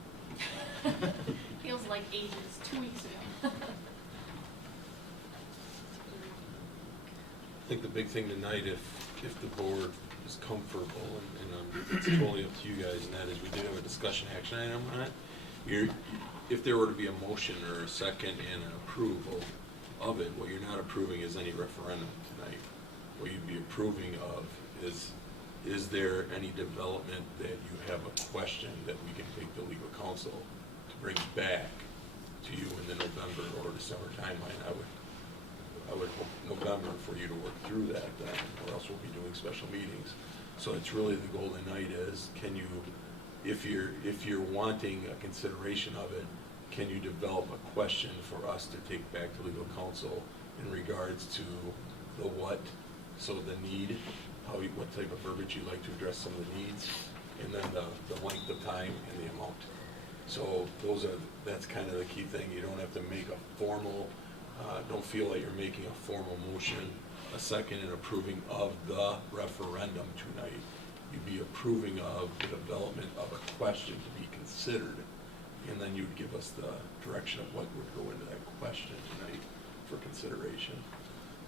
Feels like ages, 2 weeks ago. I think the big thing tonight, if the board is comfortable, and it's totally up to you guys, and that is we did have a discussion action item on it. If there were to be a motion or a second and an approval of it, what you're not approving is any referendum tonight. What you'd be approving of is there any development that you have a question that we can take the legal counsel to bring back to you in the November or December timeline? I would hope November for you to work through that then, or else we'll be doing special meetings. So it's really the golden night is, can you if you're wanting a consideration of it, can you develop a question for us to take back to legal counsel in regards to the what, so the need, what type of verbiage you'd like to address some of the needs, and then the length of time and the amount. So that's kind of the key thing. You don't have to make a formal, don't feel like you're making a formal motion, a second and approving of the referendum tonight. You'd be approving of the development of a question to be considered, and then you'd give us the direction of what would go into that question tonight for consideration.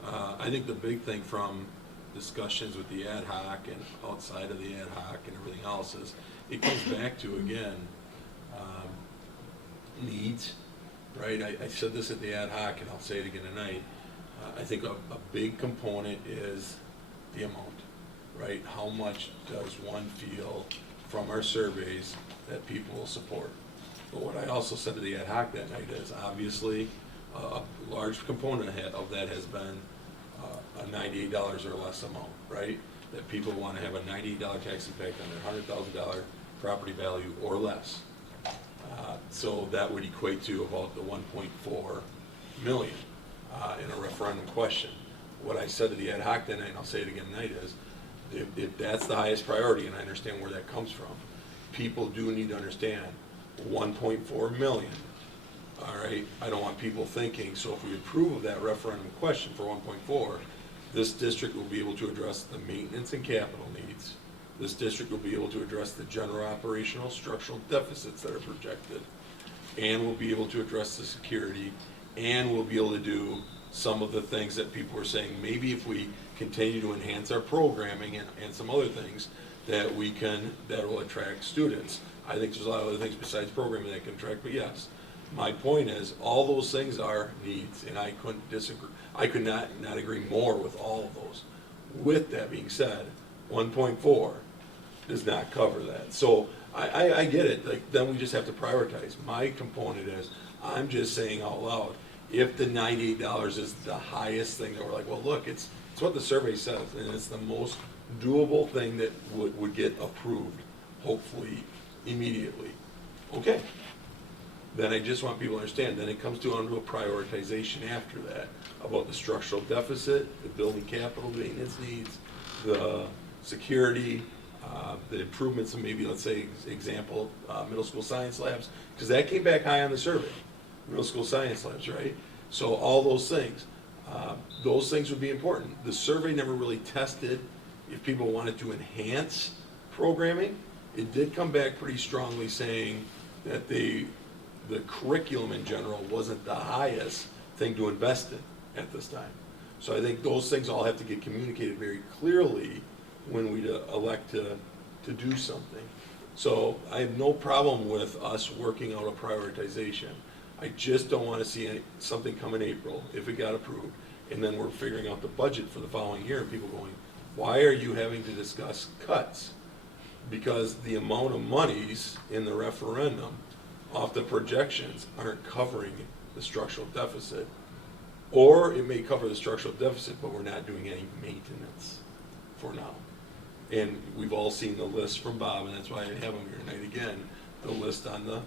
I think the big thing from discussions with the ad hoc and outside of the ad hoc and everything else is, it comes back to, again, needs, right? I said this at the ad hoc, and I'll say it again tonight. I think a big component is the amount, right? How much does one feel from our surveys that people will support? But what I also said to the ad hoc that night is, obviously, a large component of that has been a $98 or less amount, right? That people want to have a $98 tax impact on their $100,000 property value or less. So that would equate to about the 1.4 million in a referendum question. What I said to the ad hoc that night, and I'll say it again tonight, is if that's the highest priority, and I understand where that comes from, people do need to understand 1.4 million. All right, I don't want people thinking, so if we approve of that referendum question for 1.4, this district will be able to address the maintenance and capital needs. This district will be able to address the general operational structural deficits that are projected, and we'll be able to address the security, and we'll be able to do some of the things that people are saying, maybe if we continue to enhance our programming and some other things, that will attract students. I think there's a lot of other things besides programming that can attract, but yes. My point is, all those things are needs, and I couldn't disagree. I could not agree more with all of those. With that being said, 1.4 does not cover that. So I get it. Like, then we just have to prioritize. My component is, I'm just saying out loud, if the $98 is the highest thing that we're like, well, look, it's what the survey says, and it's the most doable thing that would get approved, hopefully immediately. Okay. Then I just want people to understand, then it comes to a prioritization after that about the structural deficit, the building capital maintenance needs, the security, the improvements in maybe, let's say, example, middle school science labs, because that came back high on the survey, middle school science labs, right? So all those things would be important. The survey never really tested if people wanted to enhance programming. It did come back pretty strongly saying that the curriculum in general wasn't the highest thing to invest in at this time. So I think those things all have to get communicated very clearly when we elect to do something. So I have no problem with us working out a prioritization. I just don't want to see something come in April, if it got approved, and then we're figuring out the budget for the following year, and people going, why are you having to discuss cuts? Because the amount of monies in the referendum off the projections aren't covering the structural deficit. Or it may cover the structural deficit, but we're not doing any maintenance for now. And we've all seen the list from Bob, and that's why I have him here tonight again, the list on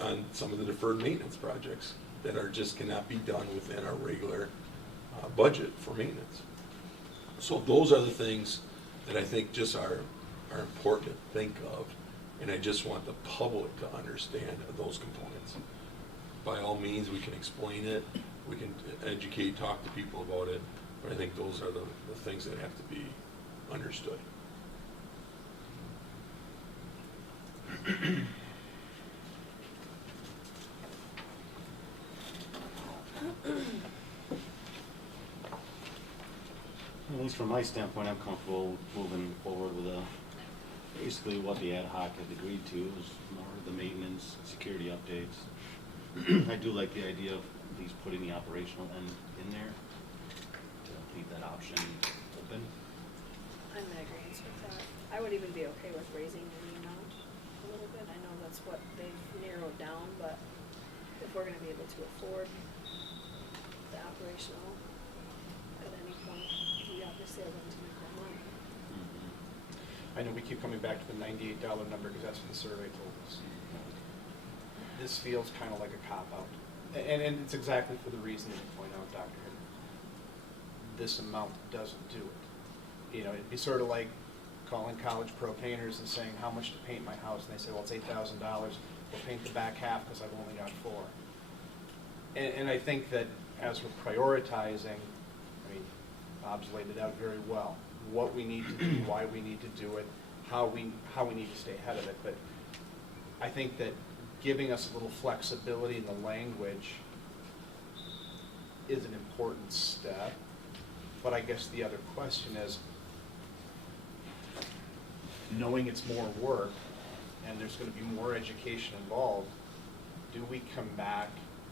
on some of the deferred maintenance projects that just cannot be done within our regular budget for maintenance. So those are the things that I think just are important to think of, and I just want the public to understand those components. By all means, we can explain it, we can educate, talk to people about it, but I think those are the things that have to be understood. At least from my standpoint, I'm comfortable moving forward with basically what the ad hoc had agreed to is more of the maintenance, security updates. I do like the idea of at least putting the operational end in there to leave that option open. I'm in agreement with that. I would even be okay with raising the amount a little bit. I know that's what they've narrowed down, but if we're gonna be able to afford the operational at any point, we obviously are going to make more money. I know we keep coming back to the $98 number because that's what the survey told us. This feels kind of like a cop-out. And it's exactly for the reason that you point out, Dr. Hill. This amount doesn't do it. You know, it'd be sort of like calling college pro painters and saying, how much to paint my house? And they say, well, it's $8,000. We'll paint the back half because I've only got 4. And I think that as we're prioritizing, I mean, Bob's laid it out very well, what we need to do, why we need to do it, how we need to stay ahead of it. But I think that giving us a little flexibility in the language is an important step. But I guess the other question is, knowing it's more work and there's going to be more education involved, do we come back,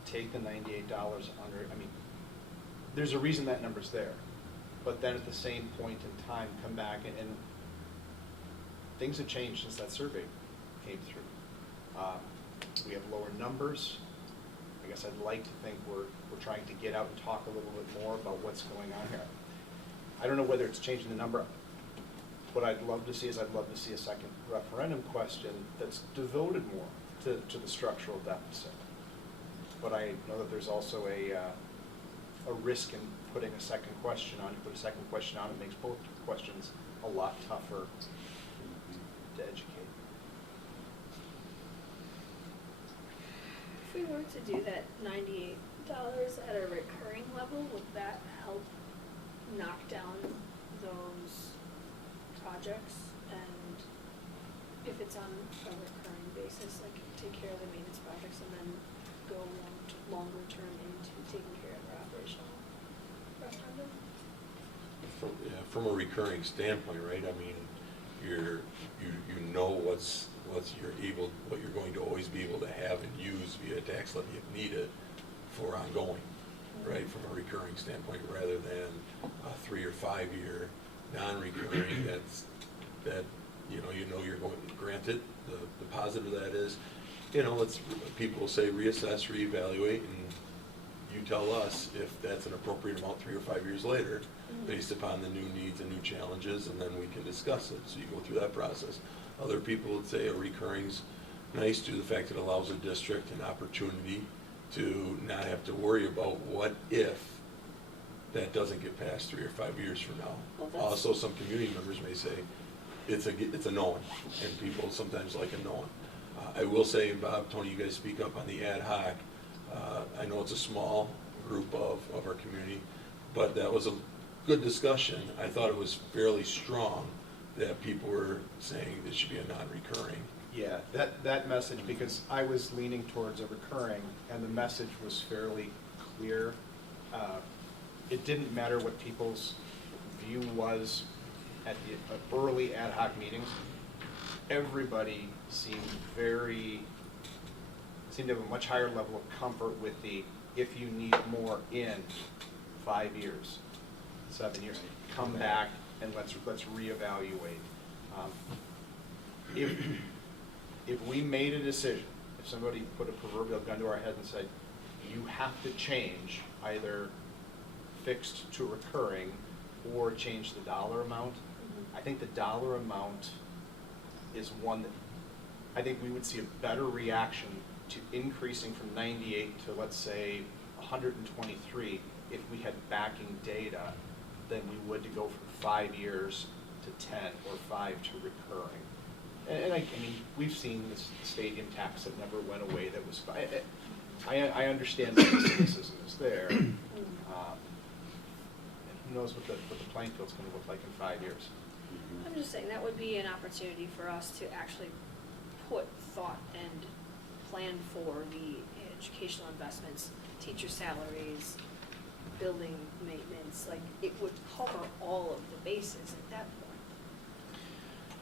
take the $98 under? I mean, there's a reason that number's there. But then at the same point in time, come back and things have changed since that survey came through. We have lower numbers. I guess I'd like to think we're trying to get out and talk a little bit more about what's going on here. I don't know whether it's changing the number. What I'd love to see is I'd love to see a second referendum question that's devoted more to the structural deficit. But I know that there's also a risk in putting a second question on. You put a second question on, it makes both questions a lot tougher to educate. If we were to do that $98 at a recurring level, would that help knock down those projects? And if it's on a recurring basis, like take care of the maintenance projects and then go longer term into taking care of the operational referendum? From a recurring standpoint, right? I mean, you know what you're going to always be able to have and use via tax levy if needed for ongoing, right? From a recurring standpoint, rather than a 3 or 5 year non-recurring that you know you're going. Granted, the positive of that is, people say reassess, reevaluate, and you tell us if that's an appropriate amount 3 or 5 years later, based upon the new needs and new challenges, and then we can discuss it. So you go through that process. Other people would say a recurring's nice due to the fact that it allows a district an opportunity to not have to worry about what if that doesn't get passed 3 or 5 years from now. Well, Also, some community members may say it's a known, and people sometimes like a known. I will say, and Bob, Tony, you guys speak up on the ad hoc. I know it's a small group of our community, but that was a good discussion. I thought it was fairly strong that people were saying this should be a non-recurring. Yeah, that message, because I was leaning towards a recurring, and the message was fairly clear. It didn't matter what people's view was at the early ad hoc meetings. Everybody seemed to have a much higher level of comfort with the, if you need more in 5 years, 7 years, come back and let's reevaluate. If we made a decision, if somebody put a proverbial gun to our head and said, you have to change either fixed to recurring or change the dollar amount, I think the dollar amount is one that I think we would see a better reaction to increasing from 98 to, let's say, 123 if we had backing data than we would to go from 5 years to 10 or 5 to recurring. And I mean, we've seen this stadium tax that never went away that was, I understand that the cynicism is there. And who knows what the playing field's going to look like in 5 years. I'm just saying that would be an opportunity for us to actually put thought and plan for the educational investments, teacher salaries, building maintenance. Like, it would cover all of the bases at that point,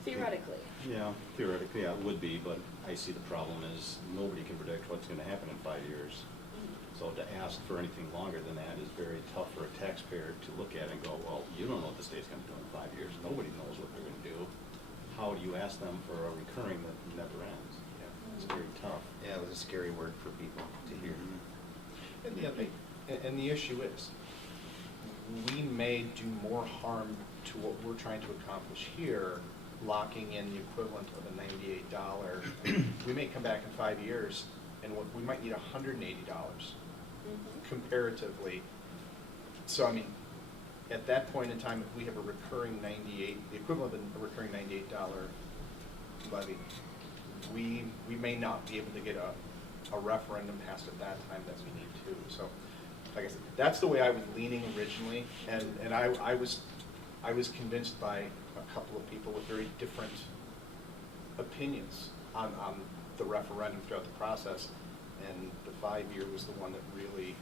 theoretically. Yeah, theoretically, yeah, it would be, but I see the problem is nobody can predict what's going to happen in 5 years. So to ask for anything longer than that is very tough for a taxpayer to look at and go, well, you don't know what the state's going to do in 5 years. Nobody knows what they're going to do. How do you ask them for a recurring that never ends? Yeah, it's very tough. Yeah, it was a scary word for people to hear. And the issue is, we may do more harm to what we're trying to accomplish here locking in the equivalent of a $98. We may come back in 5 years and we might need $180 comparatively. So I mean, at that point in time, if we have a recurring the equivalent of a recurring $98 levy, we may not be able to get a referendum passed at that time that we need to. So, like I said, that's the way I was leaning originally, and I was convinced by a couple of people with very different opinions on the referendum throughout the process, and the 5-year was the one that really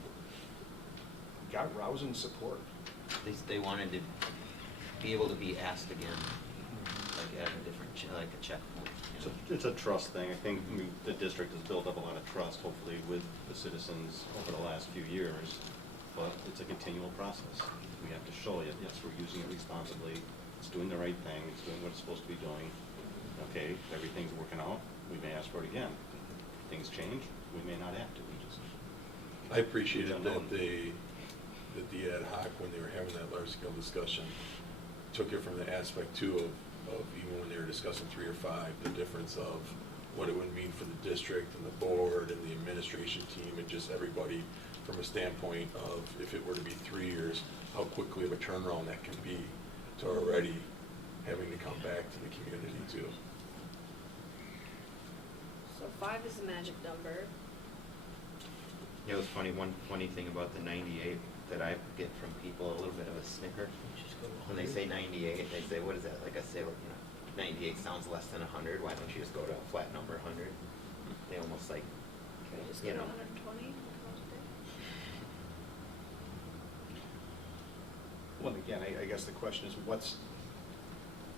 got rousing support. They wanted to be able to be asked again, like at a different, like a checkpoint. you know. It's a trust thing. I think the district has built up a lot of trust, hopefully, with the citizens over the last few years, but it's a continual process. We have to show it, yes, we're using it responsibly, it's doing the right thing, it's doing what it's supposed to be doing. Okay, if everything's working out, we may ask for it again. If things change, we may not have to, we just. I appreciated It's that unknown. that the ad hoc, when they were having that large scale discussion, took it from the aspect too of even when they were discussing 3 or 5, the difference of what it would mean for the district and the board and the administration team and just everybody from a standpoint of if it were to be 3 years, how quickly of a turnaround that can be to already having to come back to the community too. So 5 is the magic number. It was funny, one funny thing about the 98 that I get from people, a little bit of a snicker. When they say 98, they say, what is that? Like I say, 98 sounds less than 100. Why don't you just go to a flat number 100? They almost like, Can we just you go to know. 120? Well, again, I guess the question is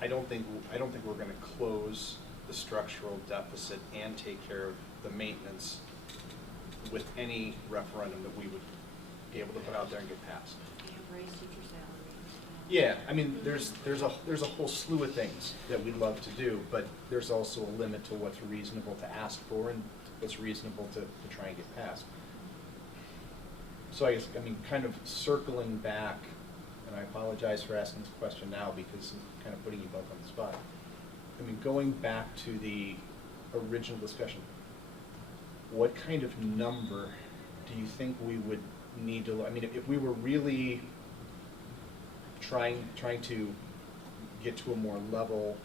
I don't think we're going to close the structural deficit and take care of the maintenance with any referendum that we would be able to put out there and get passed. And raise teacher salaries. Yeah, I mean, there's a whole slew of things that we'd love to do, but there's also a limit to what's reasonable to ask for and what's reasonable to try and get passed. So I guess, I mean, kind of circling back, and I apologize for asking this question now because I'm kind of putting you both on the spot. I mean, going back to the original discussion, what kind of number do you think we would need to, I mean, if we were really trying to get to a more level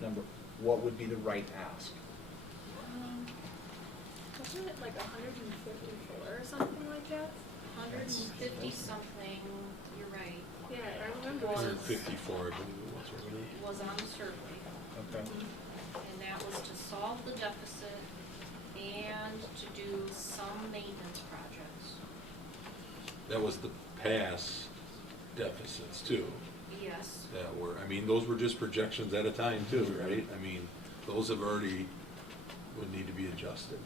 number, what would be the right ask? Wasn't it like 154 or something like that? 150 something, you're right. Yeah, I remember. it was- 154, I believe it was, wasn't it? Was on the survey. Okay. And that was to solve the deficit and to do some maintenance projects. That was the past deficits too, Yes. that were, I mean, those were just projections at a time too, right? I mean, those have already, would need to be adjusted,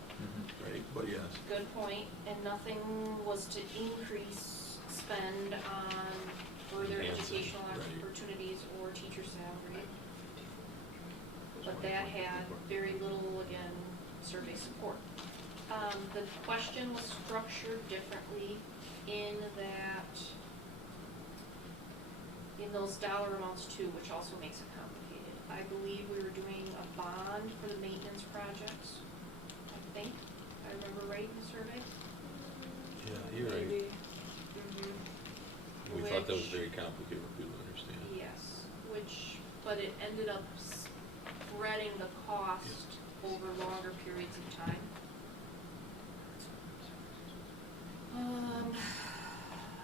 right? But yes. Good point, and nothing was to increase spend on further Enhance it, educational right. opportunities or teacher salary. But that had very little, again, survey support. The question was structured differently in that, in those dollar amounts too, which also makes it complicated. I believe we were doing a bond for the maintenance projects, I think, if I remember right in the survey. Yeah, you're right. Maybe. We thought that was Which- very complicated for people to understand. Yes, but it ended up spreading the cost over longer periods of time.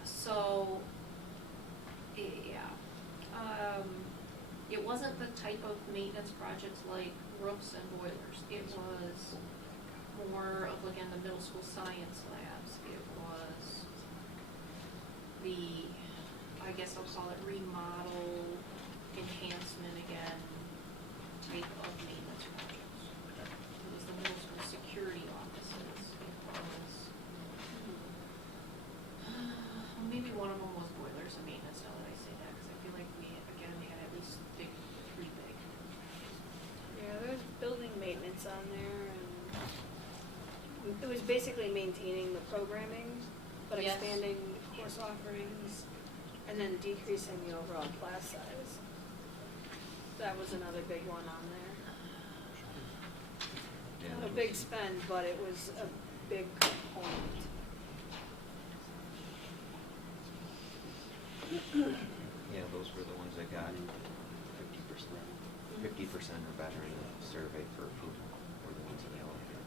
So, yeah. It wasn't the type of maintenance projects like roofs and boilers. It was more of, again, the middle school science labs. It was the, I guess I'll call it remodel, enhancement again, type of maintenance projects. It was the middle school security offices. It was, maybe one of them was boilers and maintenance, now that I say that, because I feel like we, again, had at least three big. Yeah, there's building maintenance on there, and it was basically maintaining the programming, but Yes. expanding course offerings, and then decreasing the overall class size. That was another big one on there. Yeah, Not that a big was- spend, but it was a big component. Yeah, those were the ones that got 50% or better in the survey for approval, were the ones that they all had.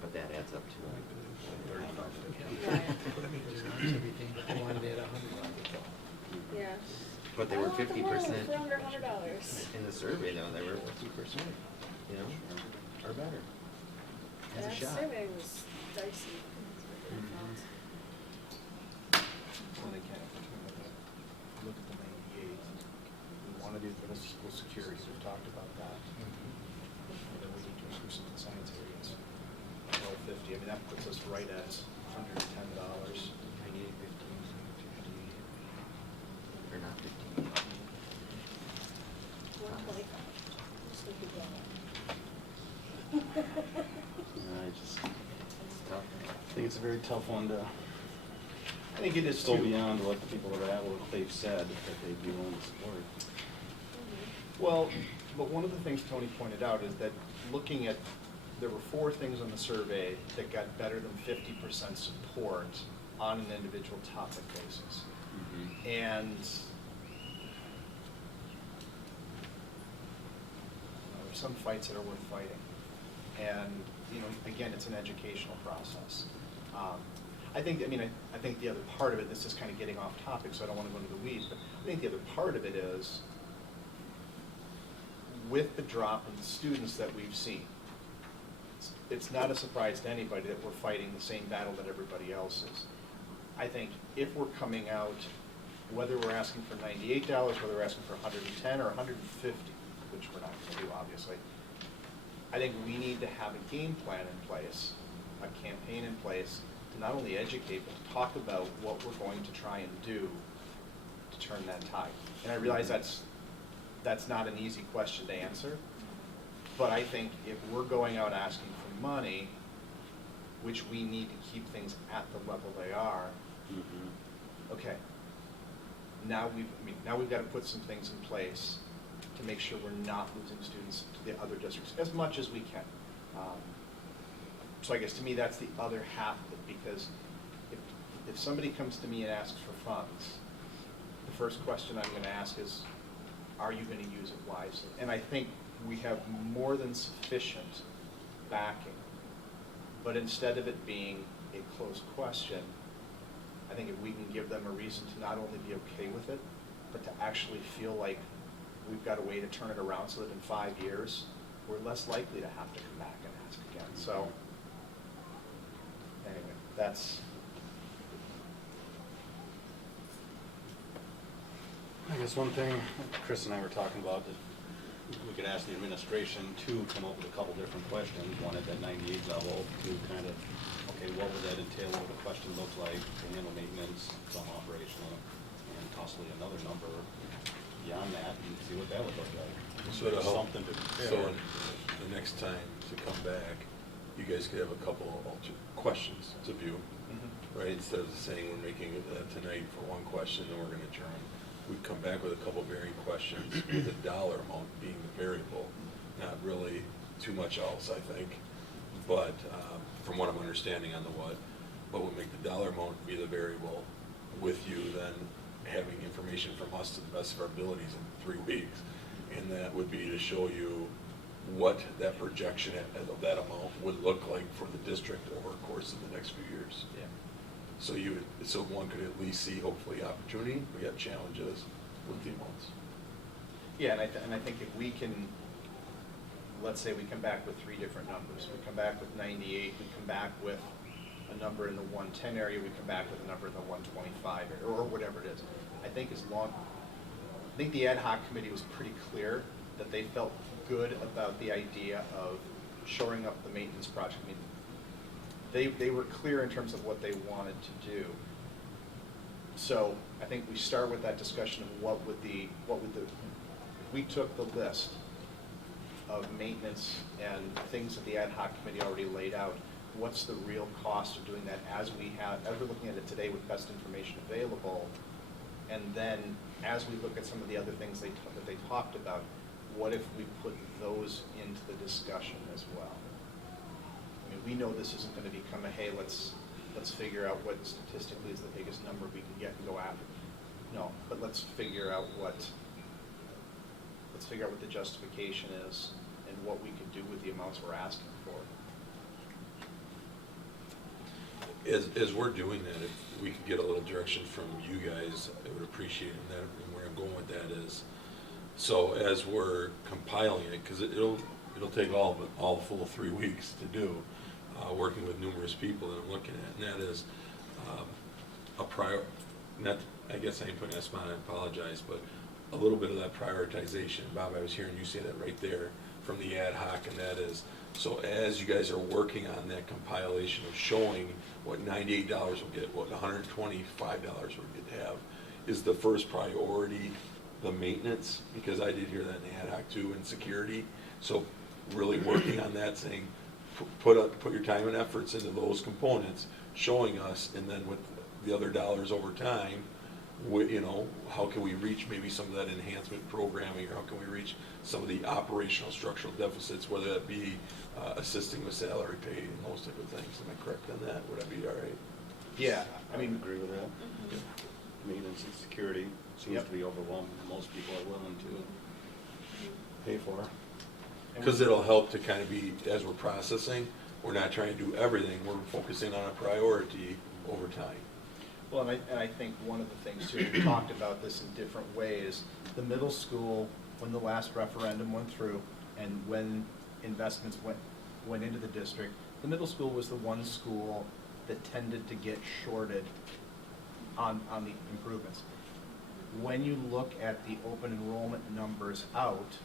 But that adds up to like $35. Right. Everything, but they wanted it 100. Yeah. But they were 50%. I want the one for under $100. In the survey though, they were 50%, you know, or better. Has a That shot. survey was dicey. Well, again, if we look at the 98, we want to do middle school security, we've talked about that. And then we need to improve some of the science areas. 1250, I mean, that puts us right at $110. 98, 15, or not 15. 125. Just think about It's tough. I think it's a very tough one to I think it is go too. beyond what the people are at, what they've said, that they'd be willing to support. Well, but one of the things Tony pointed out is that looking at, there were 4 things on the survey that got better than 50% support on an individual topic basis. And there's some fights that are worth fighting. And, you know, again, it's an educational process. I think the other part of it, this is kind of getting off topic, so I don't want to go into the weeds, but I think the other part of it is, with the drop in students that we've seen, it's not a surprise to anybody that we're fighting the same battle that everybody else is. I think if we're coming out, whether we're asking for $98, whether we're asking for $110 or $150, which we're not going to do, obviously, I think we need to have a game plan in place, a campaign in place, to not only educate, but to talk about what we're going to try and do to turn that tide. And I realize that's not an easy question to answer, but I think if we're going out asking for money, which we need to keep things at the level they are, okay, now we've got to put some things in place to make sure we're not losing students to the other districts as much as we can. So I guess to me, that's the other half of it, because if somebody comes to me and asks for funds, the first question I'm going to ask is, are you going to use it wisely? And I think we have more than sufficient backing, but instead of it being a closed question, I think if we can give them a reason to not only be okay with it, but to actually feel like we've got a way to turn it around so that in 5 years, we're less likely to have to come back and ask again. So anyway, that's. I guess one thing Chris and I were talking about, that we could ask the administration to come up with a couple different questions, one at that 98 level, to kind of, okay, what would that entail, what would the question look like, to handle maintenance, some operational, and possibly another number beyond that, and see what that would look like. So to help, Something to so compare. the next time to come back, you guys could have a couple of questions to view, right? Instead of saying we're making it tonight for one question, then we're gonna adjourn. We'd come back with a couple varying questions, with the dollar amount being the variable, not really too much else, I think. But from what I'm understanding on the what, but we'll make the dollar amount be the variable, with you then having information from us to the best of our abilities in 3 weeks. And that would be to show you what that projection of that amount would look like for the district over the course of the next few years. Yeah. So one could at least see hopefully opportunity, we have challenges with the amounts. Yeah, and I think if we can, let's say we come back with 3 different numbers. We come back with 98, we come back with a number in the 110 area, we come back with a number in the 125 area, or whatever it is. I think the ad hoc committee was pretty clear that they felt good about the idea of shoring up the maintenance project. I mean, they were clear in terms of what they wanted to do. So I think we start with that discussion of what would if we took the list of maintenance and things that the ad hoc committee already laid out, what's the real cost of doing that as we're looking at it today with best information available, And then, as we look at some of the other things that they talked about, what if we put those into the discussion as well? I mean, we know this isn't gonna become a, hey, let's figure out what statistically is the biggest number we can get and go after. No, but let's figure out what the justification is and what we could do with the amounts we're asking for. As we're doing that, if we could get a little direction from you guys, I would appreciate it. And where I'm going with that is, so as we're compiling it, because it'll take all full 3 weeks to do, working with numerous people that I'm looking at, and that is a prior, not, I guess I ain't putting that spot on, I apologize, but a little bit of that prioritization. Bob, I was hearing you say that right there from the ad hoc, and that is, so as you guys are working on that compilation of showing what $98 will get, what $125 will get to have, is the first priority the maintenance? Because I did hear that in the ad hoc too, and security. So really working on that, saying, put your time and efforts into those components, showing us, and then with the other dollars over time, how can we reach maybe some of that enhancement programming, or how can we reach some of the operational structural deficits, whether that be assisting with salary pay and those type of things. Am I correct on that? Would that be all right? Yeah, I mean, agree with that. Mm-hmm. Maintenance and security seems Yep. to be overwhelming. Most people are willing to pay for. Because it'll help to kind of be, as we're processing, we're not trying to do everything, we're focusing on a priority over time. well, and I think one of the things too, we talked about this in different ways. The middle school, when the last referendum went through, and when investments went into the district, the middle school was the one school that tended to get shorted on the improvements. When you look at the open enrollment numbers out,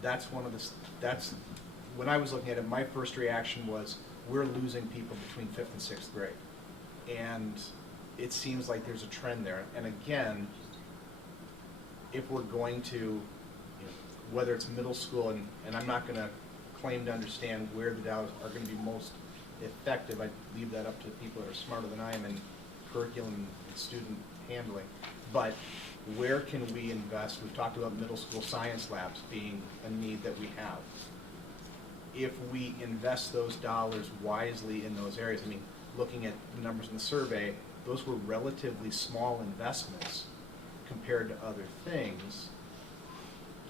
that's when I was looking at it, my first reaction was, we're losing people between 5th and 6th grade. And it seems like there's a trend there. And again, if we're going to, whether it's middle school, and I'm not gonna claim to understand where the dollars are gonna be most effective, I leave that up to people that are smarter than I am in curriculum and student handling. But where can we invest? We've talked about middle school science labs being a need that we have. If we invest those dollars wisely in those areas, I mean, looking at the numbers in the survey, those were relatively small investments compared to other things.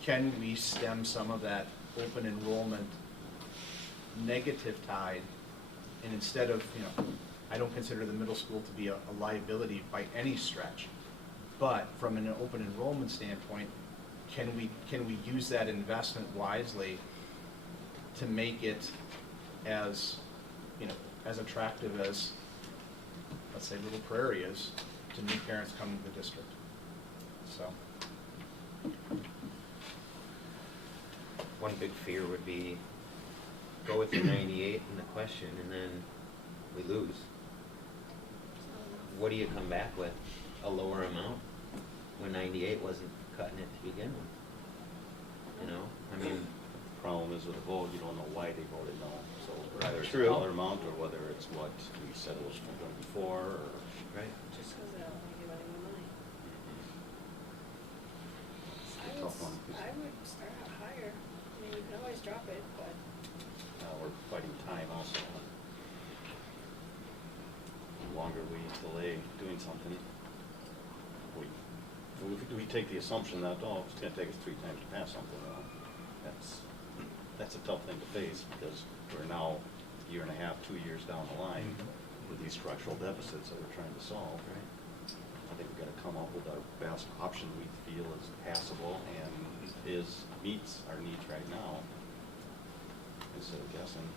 Can we stem some of that open enrollment negative tide? And instead of, I don't consider the middle school to be a liability by any stretch, but from an open enrollment standpoint, can we use that investment wisely to make it as, as attractive as, let's say, Little Prairie is to new parents coming to the district? So. One big fear would be, go with the 98 in the question, and then we lose. What do you come back with? A lower amount? When 98 wasn't cutting it to begin with? I mean, Problem is with a vote, you don't know why they voted no. So whether it's a True. dollar amount or whether it's what we said it was going before, or right? Just because they don't want to give any more money. a tough one. I would start out higher. I mean, you can always drop it, but We're fighting time also. The longer we delay doing something, we take the assumption that, it's gonna take us 3 times to pass something. Well, that's a tough thing to face, because we're now a year and a half, 2 years down the line with these structural deficits that we're trying to solve, right? I think we've gotta come up with our best option we feel is passable and meets our needs right now, instead of guessing.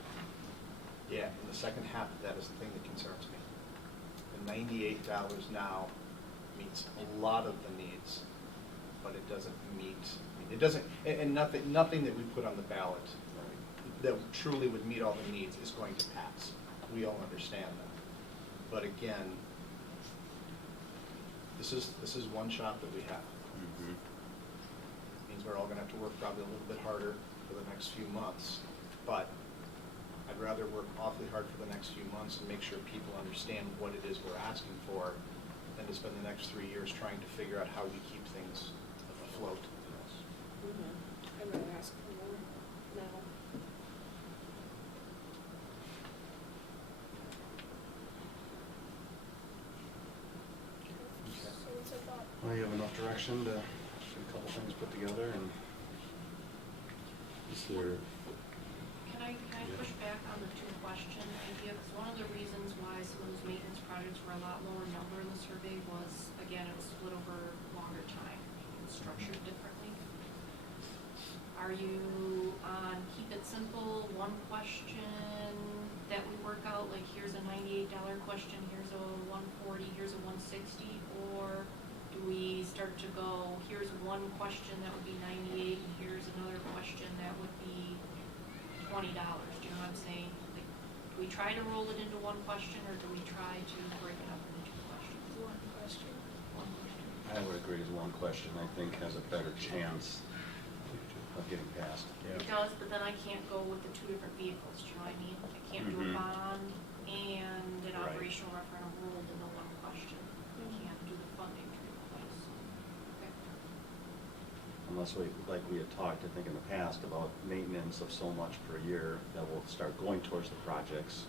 Yeah, and the second half of that is the thing that concerns me. The $98 now meets a lot of the needs, but it doesn't meet, and nothing that we put on the ballot that truly would meet all the needs is going to pass. We all understand that. But again, this is one shot that we have. Means we're all gonna have to work probably a little bit harder for the next few months, but I'd rather work awfully hard for the next few months and make sure people understand what it is we're asking for than to spend the next 3 years trying to figure out how we keep things afloat. I'd rather ask for more now. So what's our thought? Well, you have enough direction to get a couple things put together and. Is there, Can I push back on the two-question idea? Because one of the reasons why some of those maintenance projects were a lot lower number in the survey was, again, it was split over longer time, it was structured differently. Are you on keep it simple, one question that we work out, like here's a $98 question, here's a $140, here's a $160, or do we start to go, here's one question that would be $98, and here's another question that would be $20? Do you know what I'm saying? Like, do we try to roll it into one question, or do we try to break it up into two questions? One question. One question. I would agree is one question, I think has a better chance of getting passed. It does, but then I can't go with the two different vehicles, do you know what I mean? I can't do a Mhm. bond and an Right. operational referendum rolled into one question. I can't do the funding twice. Okay. Unless we, like we had talked, I think in the past, about maintenance of so much per year that will start going towards the projects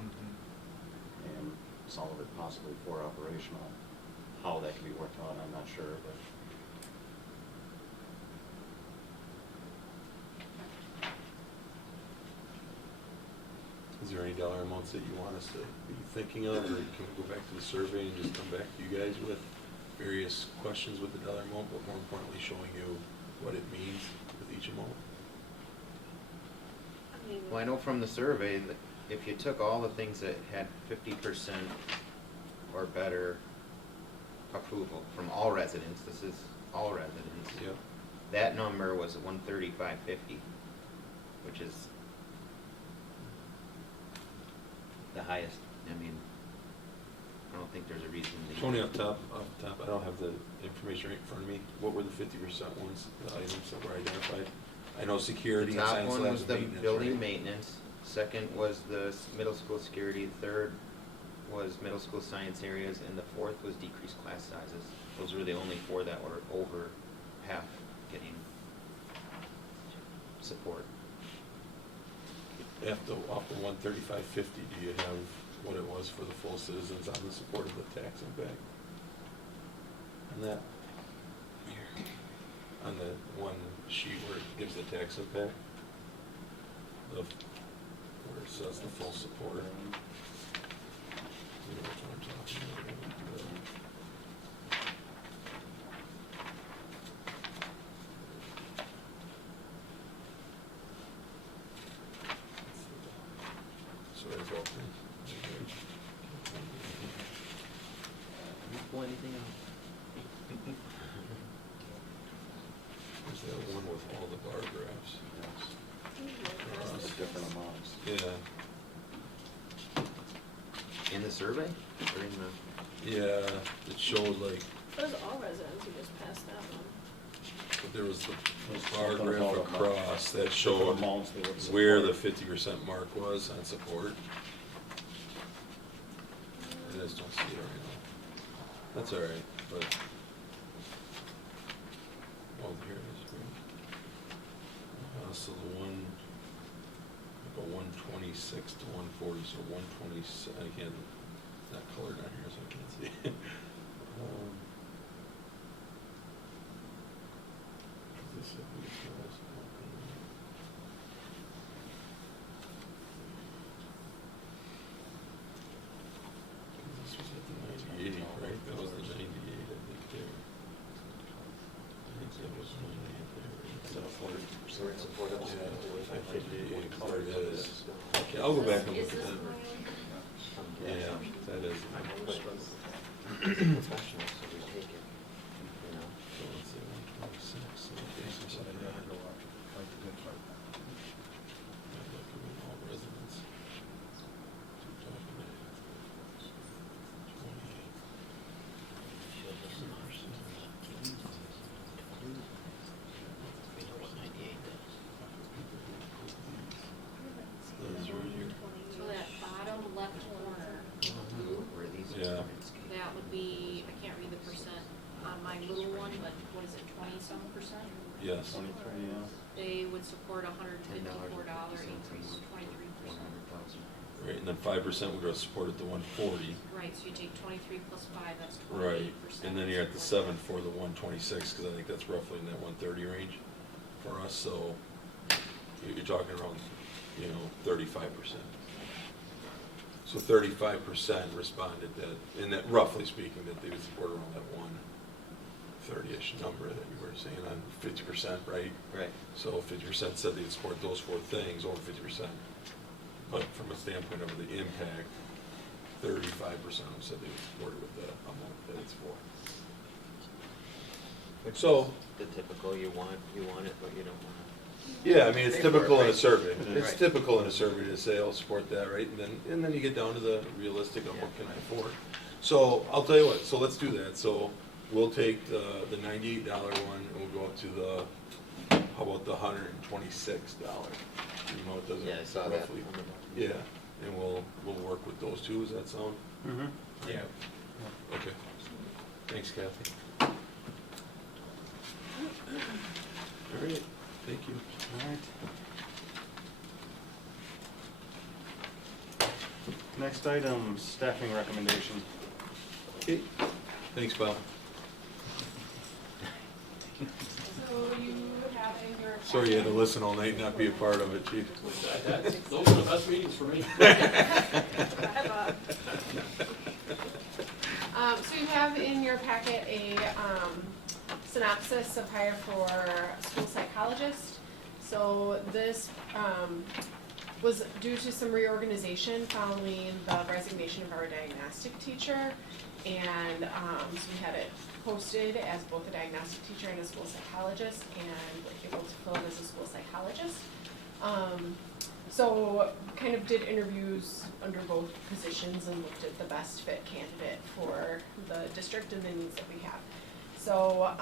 and some of it possibly for operational. How that can be worked out, I'm not sure, but. is there any dollar amounts that you want us to be thinking of, or can we go back to the survey and just come back to you guys with various questions with the dollar amount, but more importantly, showing you what it means with each amount? I mean. Well, I know from the survey that if you took all the things that had 50% or better approval from all residents, this is all residents. Yeah. That number was 135.50, which is the highest. I mean, I don't think there's a reason. Tony, off the top, I don't have the information right in front of me. What were the 50% ones, the items that were identified? I know security The and top science one labs was and the maintenance, building right? maintenance, second was the middle school security, third was middle school science areas, and the fourth was decreased class sizes. Those were the only four that were over half getting support. Off the 135.50, do you have what it was for the full citizens on the support of the tax impact? On that, on the one sheet where it gives the tax impact, where it says the full support. You know which one I'm talking about. So it's all. Can you pull anything out? There's that one with all the bar graphs. Yes. The different amounts. Yeah. In the survey or in the? Yeah, it showed like, It was all residents who just passed that one. but there was the There's bar something graph about across that different showed amounts they would where the support. 50% mark was on support. I just don't see it right now. That's all right, but. Oh, here it is. Right. So the one, like a 126 to 140, so 120, I can't, it's not colored on here, so I can't see. Is this a piece of this? This was at the 98, right? That was the 98, I think, there. I think that was 98 there. Is that a 40% support? Yeah, I think there it is. Okay, I'll go back and look at that. Yeah, that is. Professional, so we take it, you know. So let's say 126, so okay, so something like that. Might look at all residents. 28. So that bottom left corner, Where these Yeah. departments came. that would be Yes. 23, yeah. They would support a $154 increase, 23%. Right, and then 5% would go to support at the 140. Right, so you take 23 plus 5, that's 28%. Right, and then you're at the 7 for the 126, because I think that's roughly in that 130 range for us, so you're talking around, 35%. So 35% responded that, and that roughly speaking, that they would support around that 130-ish number that you were saying on 50%, right? Right. So 50% said they'd support those 4 things, over 50%. But from a standpoint of the impact, 35% of them said they would support it with the amount that it's for. Which So- is the typical, you want it, but you don't want it. Yeah, I mean, it's Pay for it, typical in a right? survey. Right. It's typical in a survey to say, I'll support that, right? And then you get down to the realistic of what can I afford. So I'll tell you what, so let's do that. So we'll take the $98 one and we'll go up to the, how about the $126? You know, it doesn't Yeah, I saw that roughly. on the bottom. Yeah, and we'll work with those two. Does that sound? Mm-hmm. Yeah. Okay. Thanks, Kathy. All right, thank you. All right. Next item, staffing recommendation. Okay, thanks, Bob. So you have in your. Sorry you had to listen all night and not be a part of it, Chief. Those are the best meetings for me. So you have in your packet a synopsis of hire for school psychologist. So this was due to some reorganization following the resignation of our diagnostic teacher. And so we had it posted as both a diagnostic teacher and a school psychologist, and were able to fill it as a school psychologist. So kind of did interviews under both positions and looked at the best fit candidate for the district and the needs that we have. So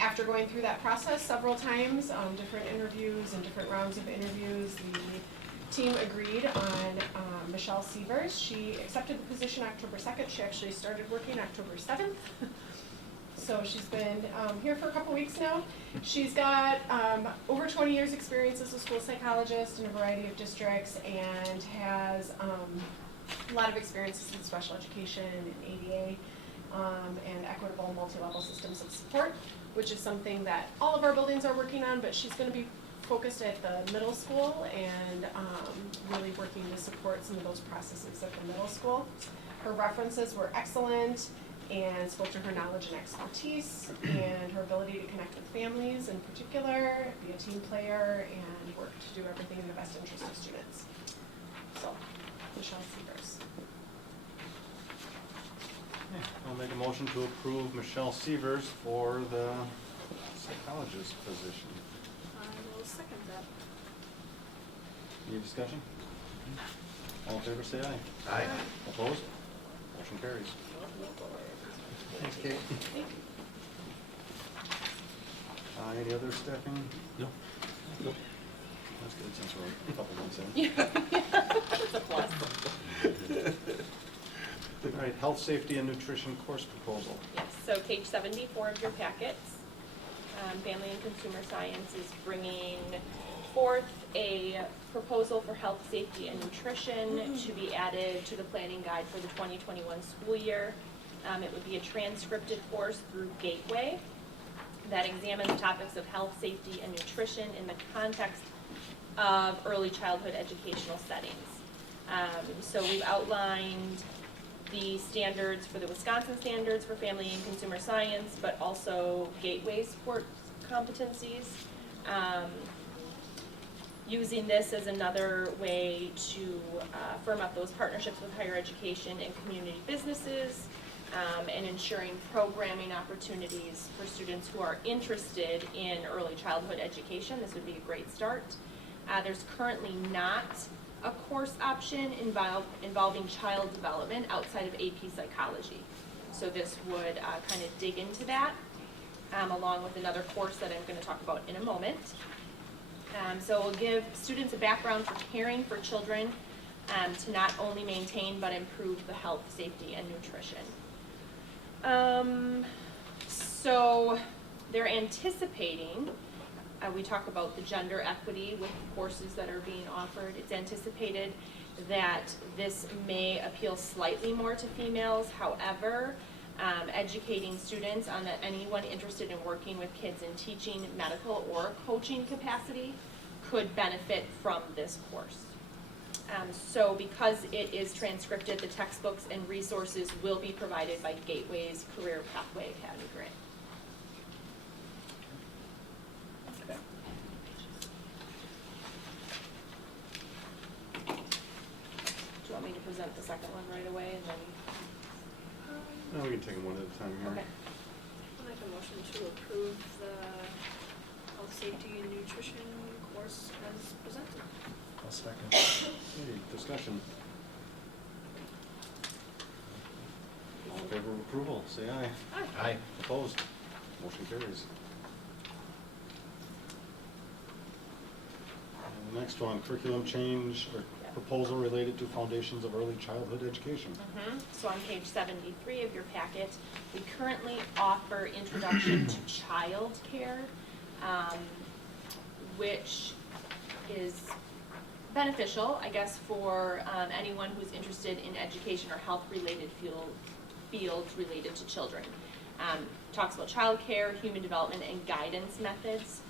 after going through that process several times, different interviews and different rounds of interviews, the team agreed on Michelle Sievers. She accepted the position October 2nd. She actually started working October 7th. So she's been here for a couple weeks now. She's got over 20 years experience as a school psychologist in a variety of districts and has a lot of experiences in special education and ADA and equitable multi-level systems of support, which is something that all of our buildings are working on, but she's going to be focused at the middle school and really working to support some of those processes at the middle school. Her references were excellent and spoke to her knowledge and expertise and her ability to connect with families in particular, be a team player, and work to do everything in the best interest of students. So, Michelle Sievers. I'll make a motion to approve Michelle Sievers for the psychologist position. I will second that. Any discussion? All in favor, say aye. Aye. Opposed? Motion carries. Thanks, Kate. Any other staffing? No. Nope. That's good since we're a couple months in. It's a plus. All right, health, safety, and nutrition course proposal. Yes, so page 74 of your packets, Family and Consumer Science is bringing forth a proposal for health, safety, and nutrition to be added to the planning guide for the 2021 school year. It would be a transcripted course through Gateway that examines topics of health, safety, and nutrition in the context of early childhood educational settings. So we've outlined the standards for the Wisconsin standards for family and consumer science, but also Gateway support competencies. Using this as another way to firm up those partnerships with higher education and community businesses, and ensuring programming opportunities for students who are interested in early childhood education. This would be a great start. There's currently not a course option involving child development outside of AP Psychology. So this would kind of dig into that, along with another course that I'm going to talk about in a moment. So it will give students a background for caring for children to not only maintain but improve the health, safety, and nutrition. So They're anticipating, we talk about the gender equity with courses that are being offered. It's anticipated that this may appeal slightly more to females. However, educating students on that anyone interested in working with kids in teaching, medical, or coaching capacity could benefit from this course. So because it is transcripted, the textbooks and resources will be provided by Gateway's Career Pathway Academy grant. Okay. Do you want me to present the second one right away and then? Now we can take them one at a time here. Okay. I'll make a motion to approve the health, safety, and nutrition course as presented. I'll second. Okay, discussion. All in favor of approval, say aye. Aye. Opposed? Motion carries. And the next one, curriculum change or proposal related to foundations of early childhood education. So on page 73 of your packet, we currently offer Introduction to Child Care, which is beneficial, I guess, for anyone who's interested in education or health-related fields related to children. Talks about childcare, human development, and guidance methods.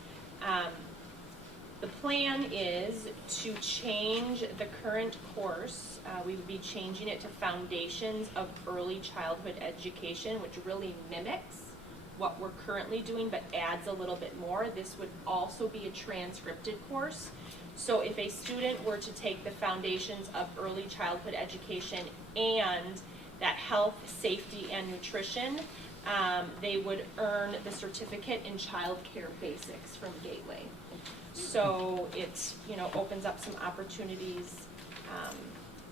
The plan is to change the current course. We would be changing it to Foundations of Early Childhood Education, which really mimics what we're currently doing, but adds a little bit more. This would also be a transcripted course. So if a student were to take the Foundations of Early Childhood Education and that health, safety, and nutrition, they would earn the certificate in child care basics from Gateway. So it, opens up some opportunities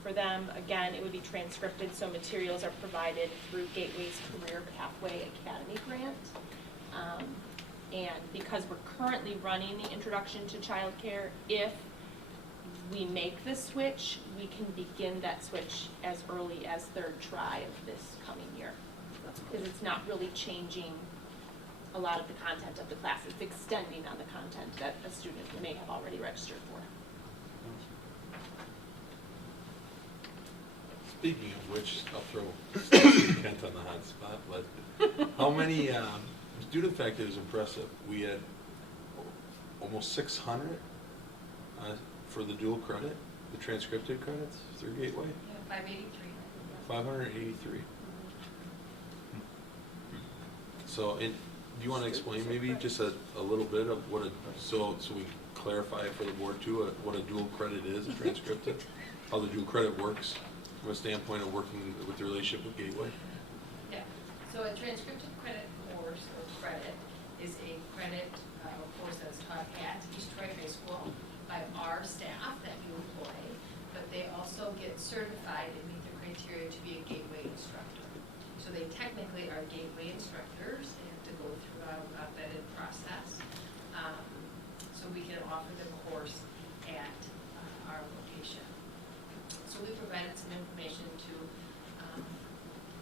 for them. Again, it would be transcripted, so materials are provided through Gateway's Career Pathway Academy grant. And because we're currently running the Introduction to Child Care, if we make the switch, we can begin that switch as early as third try of this coming year. Because it's not really changing a lot of the content of the class. It's extending on the content that a student may have already registered for. Speaking of which, I'll throw Stacy Kent on the hot spot. How many, student fact, it was impressive. We had almost 600 for the dual credit, the transcripted credits through Gateway. Yeah, 583. 583. So, do you want to explain maybe just a little bit of what so we clarify for the board too, what a dual credit is, a transcripted, how the dual credit works from a standpoint of working with the relationship with Gateway? Yeah, so a transcripted credit course or credit is a credit course that's taught at East Troy High School by our staff that you employ, but they also get certified and meet the criteria to be a Gateway instructor. So they technically are Gateway instructors. They have to go through a vetted process. So we can offer the course at our location. So we provided some information to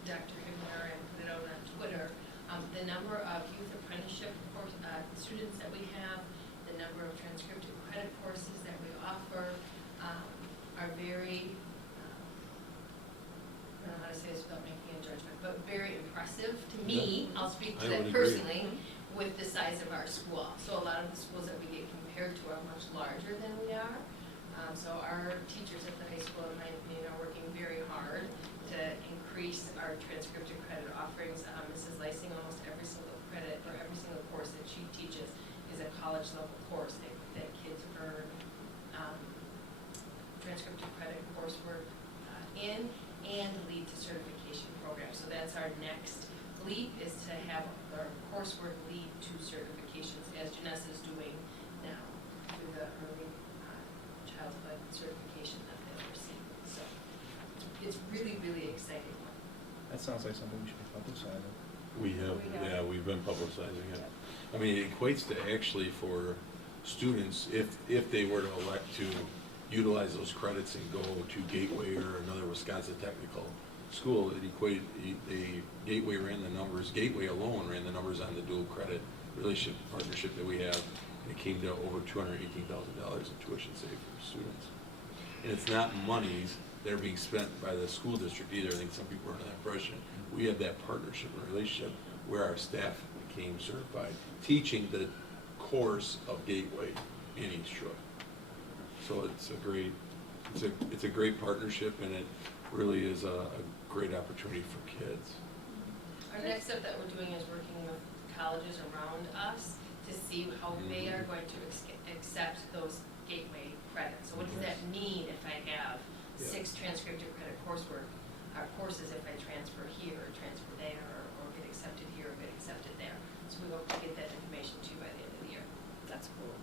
Dr. Himmler and put it out on Twitter. The number of youth apprenticeship course, students that we have, the number of transcripted credit courses that we offer are very, I don't know how to say this without making a judgment, but very impressive to me. I'll speak to that personally with the size of our school. So a lot of the schools that we get compared to are much larger than we are. So our teachers at the high school, in my opinion, are working very hard to increase our transcripted credit offerings. Mrs. Lysing, almost every single credit or every single course that she teaches is a college level course that kids earn transcripted credit coursework in and lead to certification programs. So that's our next leap, is to have our coursework lead to certifications, as Janessa is doing now through the early childhood certification that they'll receive. So it's really, really exciting. That sounds like something we should be publicizing. We have, yeah, we've been publicizing it. I mean, it equates to actually for students, if they were to elect to utilize those credits and go to Gateway or another Wisconsin technical school, it equated, Gateway ran the numbers, Gateway alone ran the numbers on the dual credit relationship, partnership that we have, and it came to over $218,000 in tuition saved for students. And it's not monies that are being spent by the school district either. I think some people are under that impression. We have that partnership and relationship where our staff became certified, teaching the course of Gateway in East Troy. So it's a great partnership, and it really is a great opportunity for kids. Our next step that we're doing is working with colleges around us to see how they are going to accept those gateway credits. So what does that mean if I have 6 transcriptive credit coursework, courses if I transfer here or transfer there, or get accepted here or get accepted there? So we hope to get that information to you by the end of the year. That's cool.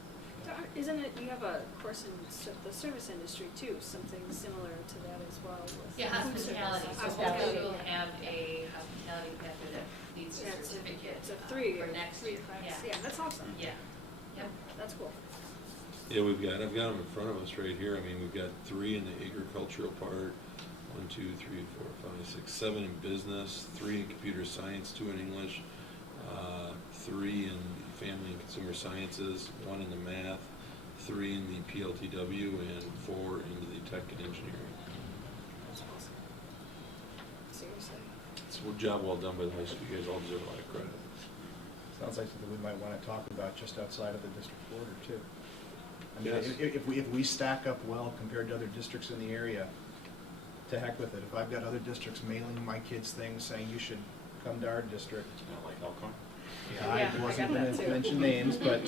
Isn't it, you have a course in the service industry too, something similar to that as well with Yeah, food hospitality. service. So Hospitality. hopefully we'll have a hospitality pathway that leads to Yeah, it's a- certificate It's a 3 for next three year. credits. Yeah. Yeah, that's awesome. Yeah. Yep. That's cool. Yeah, I've got them in front of us right here. I mean, we've got 3 in the agricultural part, 1, 2, 3, 4, 5, 6, 7 in business, 3 in computer science, 2 in English, 3 in family and consumer sciences, 1 in the math, 3 in the PLTW, and 4 into the tech and engineering. That's awesome. Seriously. It's a job well done by the high school. You guys all deserve a lot of credit. Sounds like something we might want to talk about just outside of the district border too. I mean, Yes. if we stack up well compared to other districts in the area, to heck with it. If I've got other districts mailing my kids things saying you should come to our district. You know, like Elkhorn. Yeah, I I wasn't got gonna that too. mention names, but,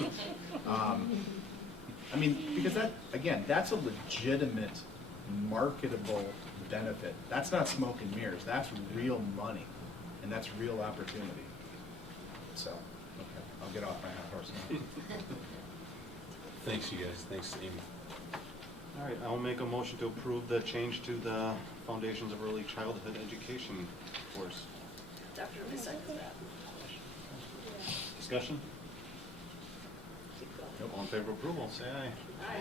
I mean, because that, again, that's a legitimate marketable benefit. That's not smoke and mirrors, that's real money, and that's real opportunity. So, okay, I'll get off my high horse now. Thanks, you guys. Thanks, Amy. All right, I'll make a motion to approve the change to the Foundations of Early Childhood Education course. Definitely second that. Discussion? Keep going. All in favor of approval, say aye.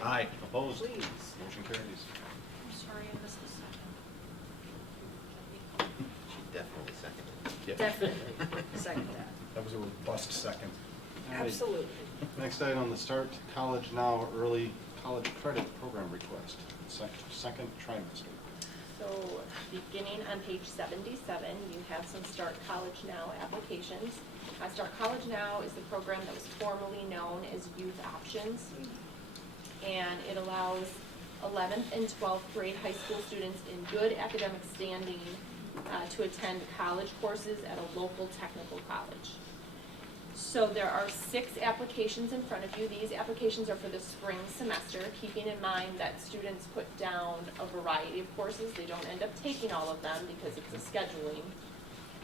Aye. Opposed? Please. Motion carries. I'm sorry I missed the second. She definitely seconded. Yep. Definitely second that. That was a robust second. All right. Absolutely. Next item on the Start College Now Early College Credit Program request, second trimester. So, beginning on page 77, you have some Start College Now applications. Start College Now is the program that was formerly known as Youth Options, and it allows 11th and 12th grade high school students in good academic standing to attend college courses at a local technical college. So there are 6 applications in front of you. These applications are for the spring semester, keeping in mind that students put down a variety of courses. They don't end up taking all of them because it's a scheduling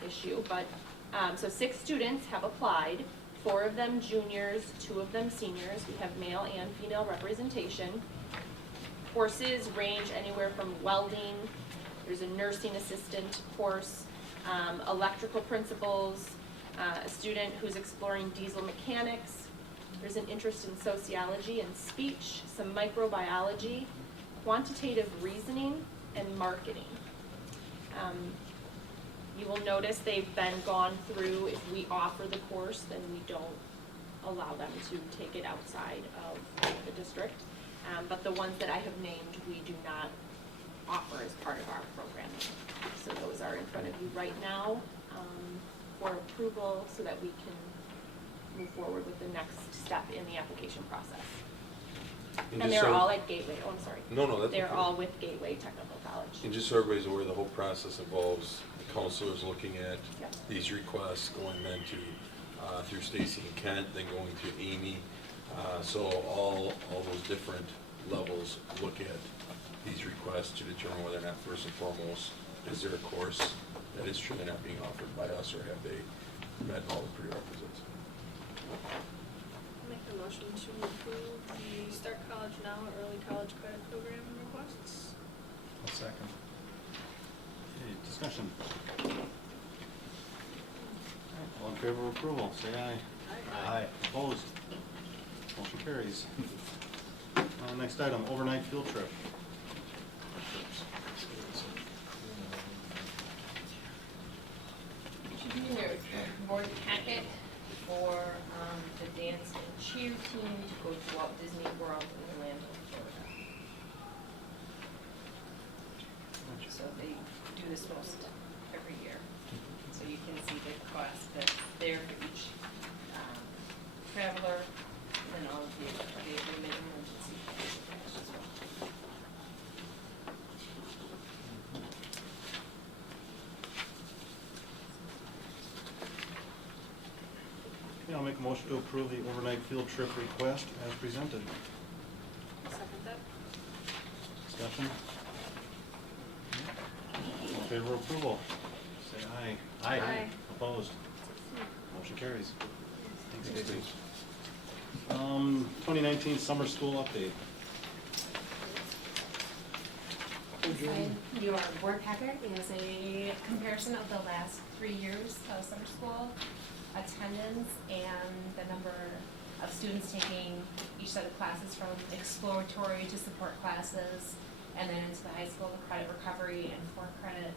issue. But so 6 students have applied, 4 of them juniors, 2 of them seniors. We have male and female representation. Courses range anywhere from welding, there's a nursing assistant course, electrical principles, a student who's exploring diesel mechanics. There's an interest in sociology and speech, some microbiology, quantitative reasoning, and marketing. You will notice they've been gone through. If we offer the course, then we don't allow them to take it outside of the district. But the ones that I have named, we do not offer as part of our programming. So those are in front of you right now for approval so that we can move forward with the next step in the application process. And just they're so- all at Gateway, oh, I'm sorry. No, that's They're okay. all with Gateway Technical College. And just so everybody's aware, the whole process involves the counselors looking at Yep. these requests, going then to, through Stacy and Kent, then going to Amy. So all those different levels look at these requests to determine whether or not, first and foremost, is there a course that is truly not being offered by us, or have they met all the prerequisites? Make the motion to approve the Start College Now Early College Credit Program requests. I'll second. Okay, discussion. All in favor of approval, say aye. Aye. Opposed? Motion carries. Next item, overnight field trip. Should be in your board packet for cheer team to go to Walt Disney World in Orlando, Florida. So they do this most every year. So you can see the cost that's there for each traveler, and all of the agreement and emergency cash as well. Okay, I'll make a motion to approve the overnight field trip request as presented. Second that. Discussion? All in favor of approval? Say aye. Aye. Opposed? Motion carries. Thanks, Stacy. 2019 summer school update. Inside your board packet is a comparison of the last 3 years of summer school attendance and the number of students taking each set of classes, from exploratory to support classes, and then into the high school, the credit recovery and 4-credit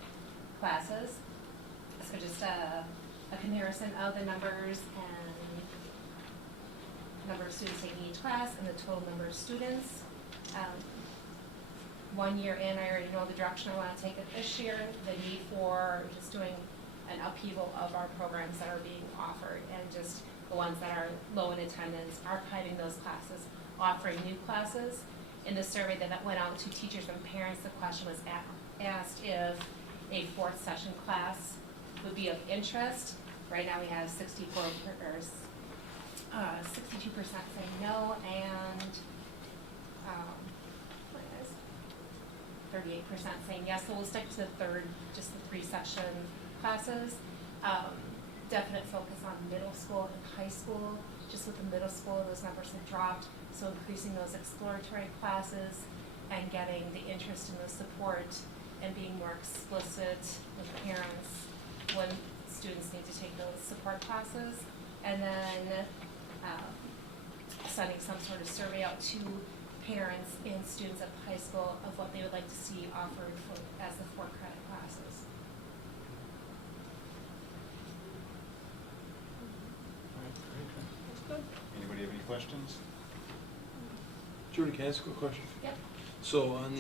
classes. So just a comparison of the numbers and number of students taking each class and the total number of students. 1 year in, I already know the direction I want to take it this year, the need for just doing an upheaval of our programs that are being offered, and just the ones that are low in attendance, archiving those classes, offering new classes. In the survey that went out to teachers and parents, the question was asked if a 4th session class would be of interest. Right now we have 62% saying no, and 38% saying yes. So we'll stick to the 3 session classes. Definite focus on middle school and high school. Just with the middle school, those numbers have dropped. So increasing those exploratory classes and getting the interest in the support and being more explicit with parents when students need to take those support classes. And then sending some sort of survey out to parents and students at the high school of what they would like to see offered as the 4-credit classes. All right, great. That's good. Anybody have any questions? Jordan, can I ask a quick question? Yep. So on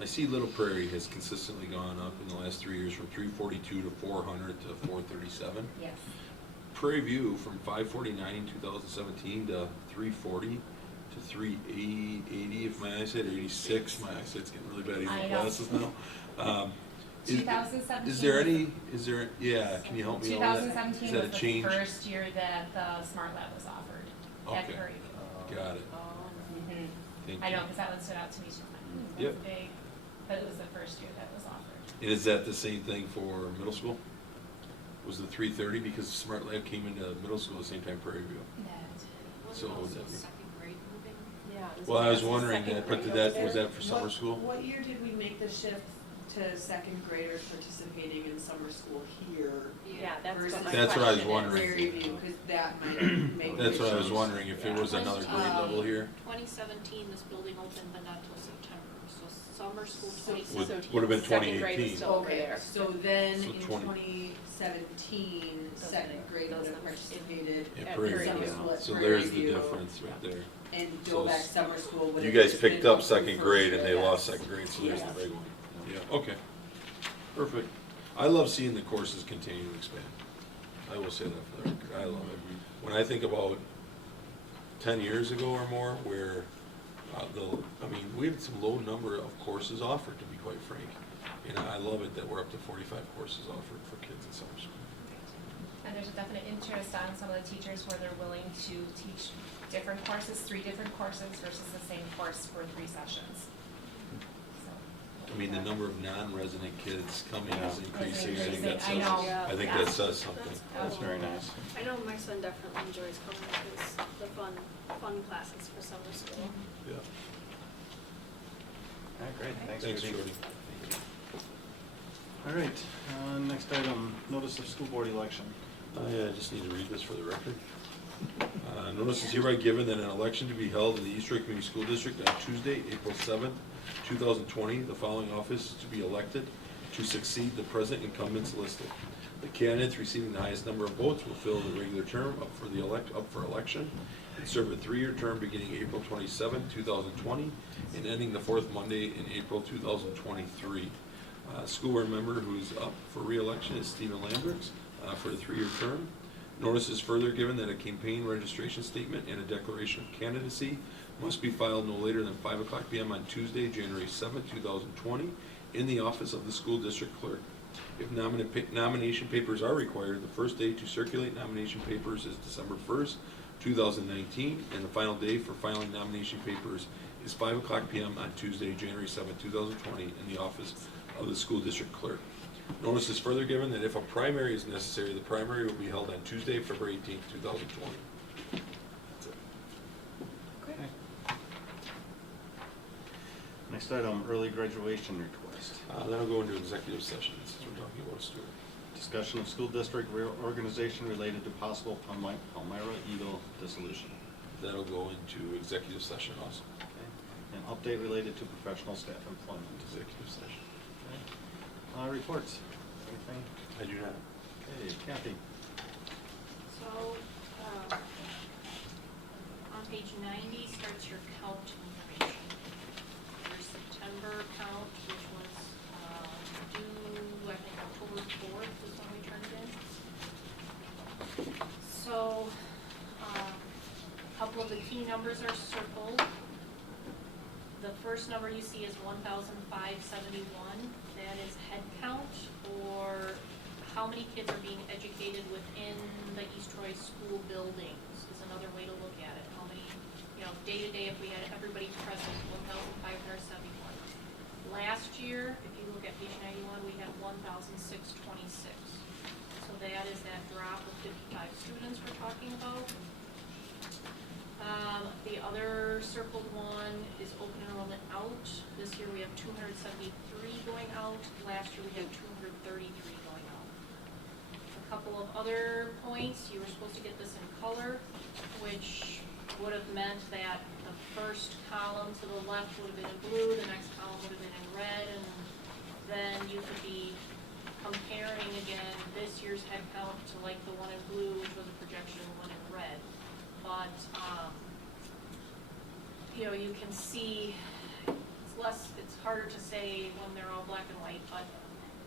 I see Little Prairie has consistently gone up in the last 3 years from 342 to 400 to 437. Yes. Prairie View from 549 in 2017 to 340 to 380 if my eyesight, or 86. My eyesight's getting really bad. Even I with know. glasses now. 2017. Is there? Yeah. Can you help me out with that? 2017 Is that was a the change? first year that the Smart Lab was offered at Okay. Prairie View. Got it. Mhm. Thank I you. know, because that one stood out to me too. Yep. That's big, but it was the first year that was offered. And is that the same thing for middle school? Was the 330 because Smart Lab came into middle school at the same time Prairie View? So Wasn't also that- second grade moving? Yeah. Well, I was wondering that, but was that for summer school? What year did we make the shift to second graders participating in summer school here? Yeah, that's versus what my That's what I was question is. wondering. Prairie View, because that might make. That's what I was the wondering, if it was another grade level here. 2017, this building opened, but not till September, so summer school So- 2017. Would have been Second grade 2018. is still over Okay, there. so then So in 2017, Those second are- grade those would have numbers. participated Yeah, At Prairie Prairie summer View. school at So Prairie there's the View, difference right there. and So Dovac summer school would You have guys just picked been up open second first grade and year, they yes. lost second grade, so there's the Yes. big one. Yeah, okay. Perfect. I love seeing the courses continue to expand. I will say that for the record. I love it. When I think about 10 years ago or more, where we had some low number of courses offered, to be quite frank. And I love it that we're up to 45 courses offered for kids in summer school. And there's a definite interest on some of the teachers where they're willing to teach different courses, 3 different courses versus the same course for 3 sessions. So, I mean, the number of non-resident kids coming is Yeah. increasing. I think Increasing, that I says, know. I think Yeah. that says something. That's very nice. I know my son definitely enjoys coming to the fun classes for summer school. Yeah. All right, great. Thanks, Thanks, Judy. Jordy. All right, next item, notice of school board election. I just need to read this for the record. Notice is hereby given that an election to be held in the East Troy Community School District on Tuesday, April 7th, 2020. The following office is to be elected to succeed the present incumbents listed. The candidates receiving the highest number of votes will fill the regular term up for election and serve a 3-year term beginning April 27, 2020, and ending the fourth Monday in April 2023. School board member who's up for re-election is Stephen Landricks for a 3-year term. Notice is further given that a campaign registration statement and a declaration of candidacy must be filed no later than 5:00 p.m. on Tuesday, January 7, 2020, in the office of the school district clerk. If nomination papers are required, the first day to circulate nomination papers is December 1st, 2019, and the final day for filing nomination papers is 5:00 p.m. on Tuesday, January 7, 2020, in the office of the school district clerk. Notice is further given that if a primary is necessary, the primary will be held on Tuesday, February 18, 2020. That's it. Okay. Next item, early graduation request. That'll go into executive session since we're talking about a student. Discussion of school district reorganization related to possible Palmyra Eagle dissolution. That'll go into executive session also. Okay. An update related to professional staff employment. Executive session. Okay. Reports. Anything? I do not. Okay, Kathy. So, on page 90 starts your count information. Your September count, which was due, I think, October 4th is when we turned it in. So, a couple of the key numbers are circled. The first number you see is 1,571. That is head count, or how many kids are being educated within the East Troy school buildings is another way to look at it. How many, day to day, if we had everybody present, 1,571. Last year, if you look at page 91, we had 1,626. So that is that drop of 55 students we're talking about. The other circled one is open enrollment out. This year we have 273 going out. Last year we had 233 going out. A couple of other points, you were supposed to get this in color, which would have meant that the first column to the left would have been in blue, the next column would have been in red, and then you could be comparing again this year's head count to like the one in blue, which was a projection of one in red. But, you can see, it's harder to say when they're all black and white, but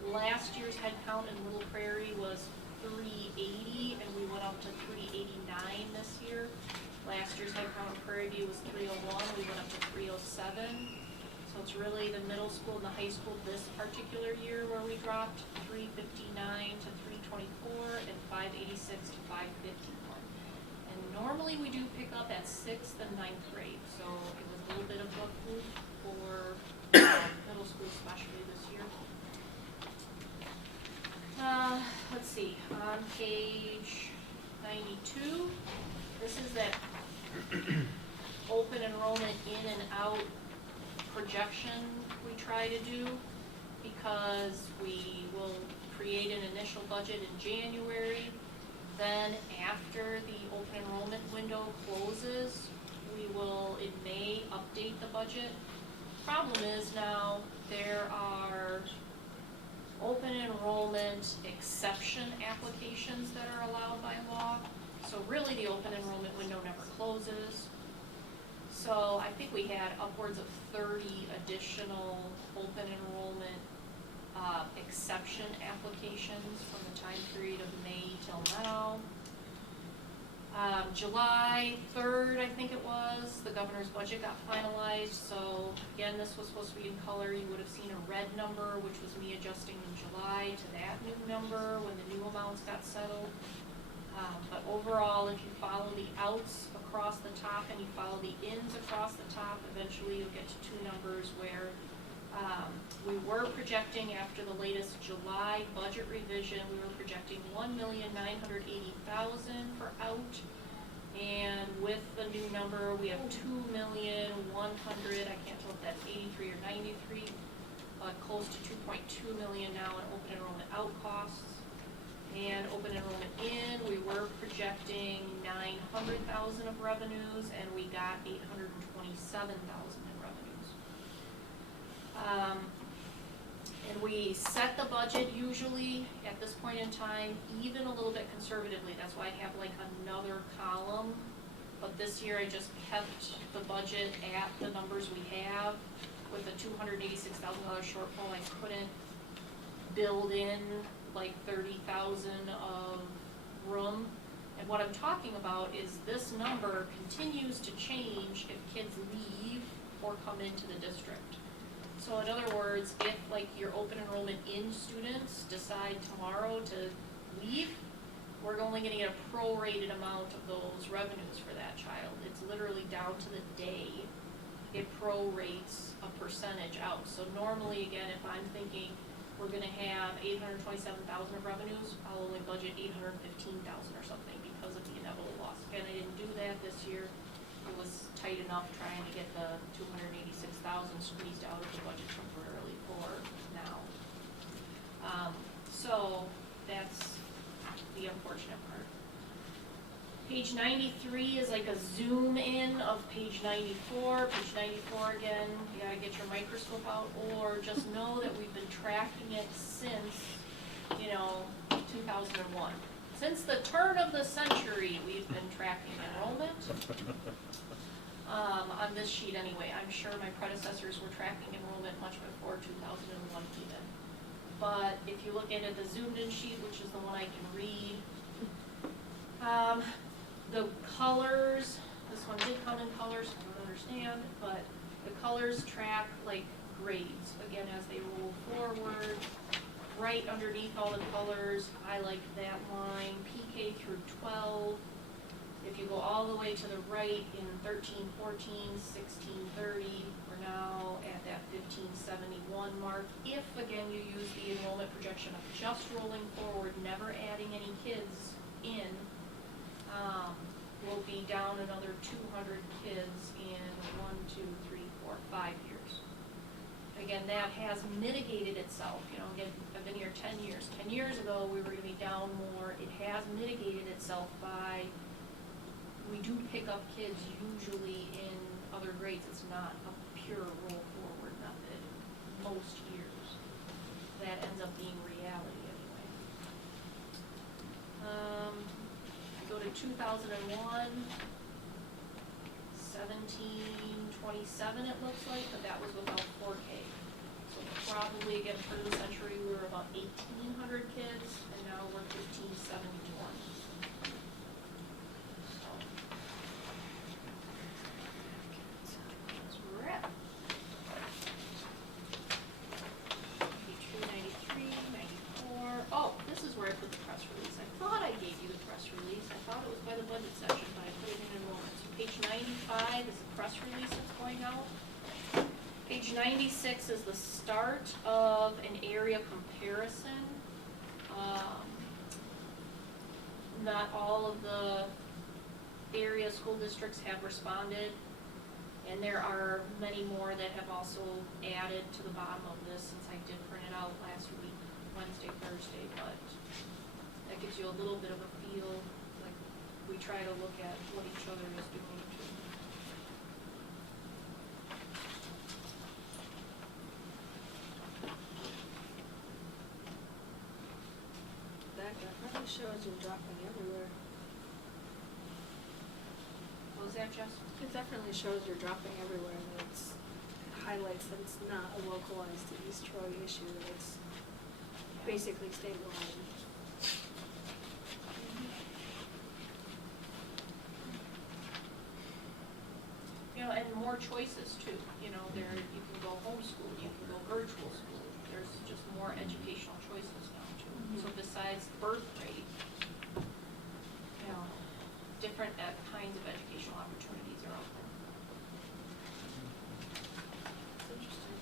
last year's head count in Little Prairie was 380, and we went up to 389 this year. Last year's head count in Prairie View was 301, we went up to 307. So it's really the middle school and the high school this particular year where we dropped 359 to 324 and 586 to 551. And normally we do pick up at 6th and 9th grade, so it was a little bit of a fluke for middle school especially this year. Let's see, on page 92, this is that open enrollment in and out projection we try to do, because we will create an initial budget in January. Then after the open enrollment window closes, we will in May update the budget. Problem is now there are open enrollment exception applications that are allowed by law. So really the open enrollment window never closes. So I think we had upwards of 30 additional open enrollment exception applications from the time period of May till now. July 3rd, I think it was, the governor's budget got finalized. So again, this was supposed to be in color. You would have seen a red number, which was me adjusting in July to that new number when the new amounts got settled. But overall, if you follow the outs across the top and you follow the ins across the top, eventually you'll get to two numbers where we were projecting after the latest July budget revision, we were projecting $1,980,000 for out. And with the new number, we have $2,100,000, I can't tell if that's 83 or 93, but close to $2.2 million now in open enrollment out costs. And open enrollment in, we were projecting $900,000 of revenues, and we got $827,000 in revenues. And we set the budget usually at this point in time, even a little bit conservatively, that's why I have like another column. But this year I just kept the budget at the numbers we have. With a $286,000 shortfall, I couldn't build in like 30,000 of room. And what I'm talking about is this number continues to change if kids leave or come into the district. So in other words, if like your open enrollment in students decide tomorrow to leave, we're only gonna get a prorated amount of those revenues for that child. It's literally down to the day. It prorates a percentage out. So normally, again, if I'm thinking we're gonna have 827,000 of revenues, I'll only budget 815,000 or something because of the inevitable loss. Again, I didn't do that this year. It was tight enough trying to get the 286,000 squeezed out of the budget temporarily for now. So that's the unfortunate part. Page 93 is like a zoom in of page 94. Page 94 again, you gotta get your microscope out, or just know that we've been tracking it since, 2001. Since the turn of the century, we've been tracking enrollment. On this sheet anyway, I'm sure my predecessors were tracking enrollment much before 2001 even. But if you look at it, the zoomed in sheet, which is the one I can read, the colors, this one did come in colors, I don't understand, but the colors track like grades, again, as they roll forward. Right underneath all the colors, I like that line, PK through 12. If you go all the way to the right in 13, 14, 16, 30, we're now at that 1571 mark. If, again, you use the enrollment projection of just rolling forward, never adding any kids in, we'll be down another 200 kids in 1, 2, 3, 4, 5 years. Again, that has mitigated itself, again, I've been here 10 years. 10 years ago, we were gonna be down more. It has mitigated itself by, we do pick up kids usually in other grades. It's not a pure roll forward method most years. That ends up being reality anyway. Go to 2001, 1727 it looks like, but that was without 4K. So probably again, turn of the century, we were about 1,800 kids, and now we're 1,571. So that's where we're at. Page 293, 94. Oh, this is where I put the press release. I thought I gave you the press release. I thought it was by the budget section, but I put it in enrollment. So page 95 is the press release that's going out. Page 96 is the start of an area comparison. Not all of the area school districts have responded, and there are many more that have also added to the bottom of this since I did print it out last week, Wednesday, Thursday, but that gives you a little bit of a feel, like we try to look at what each other is doing too. That definitely shows you're dropping everywhere. What was that, Jess? It definitely shows you're dropping everywhere, and it highlights that it's not a localized to East Troy issue, that it's basically statewide. And more choices too, there, you can go homeschool, you can go virtual school, there's just more educational choices now too. So besides birth rate, different kinds of educational opportunities are out there. It's interesting.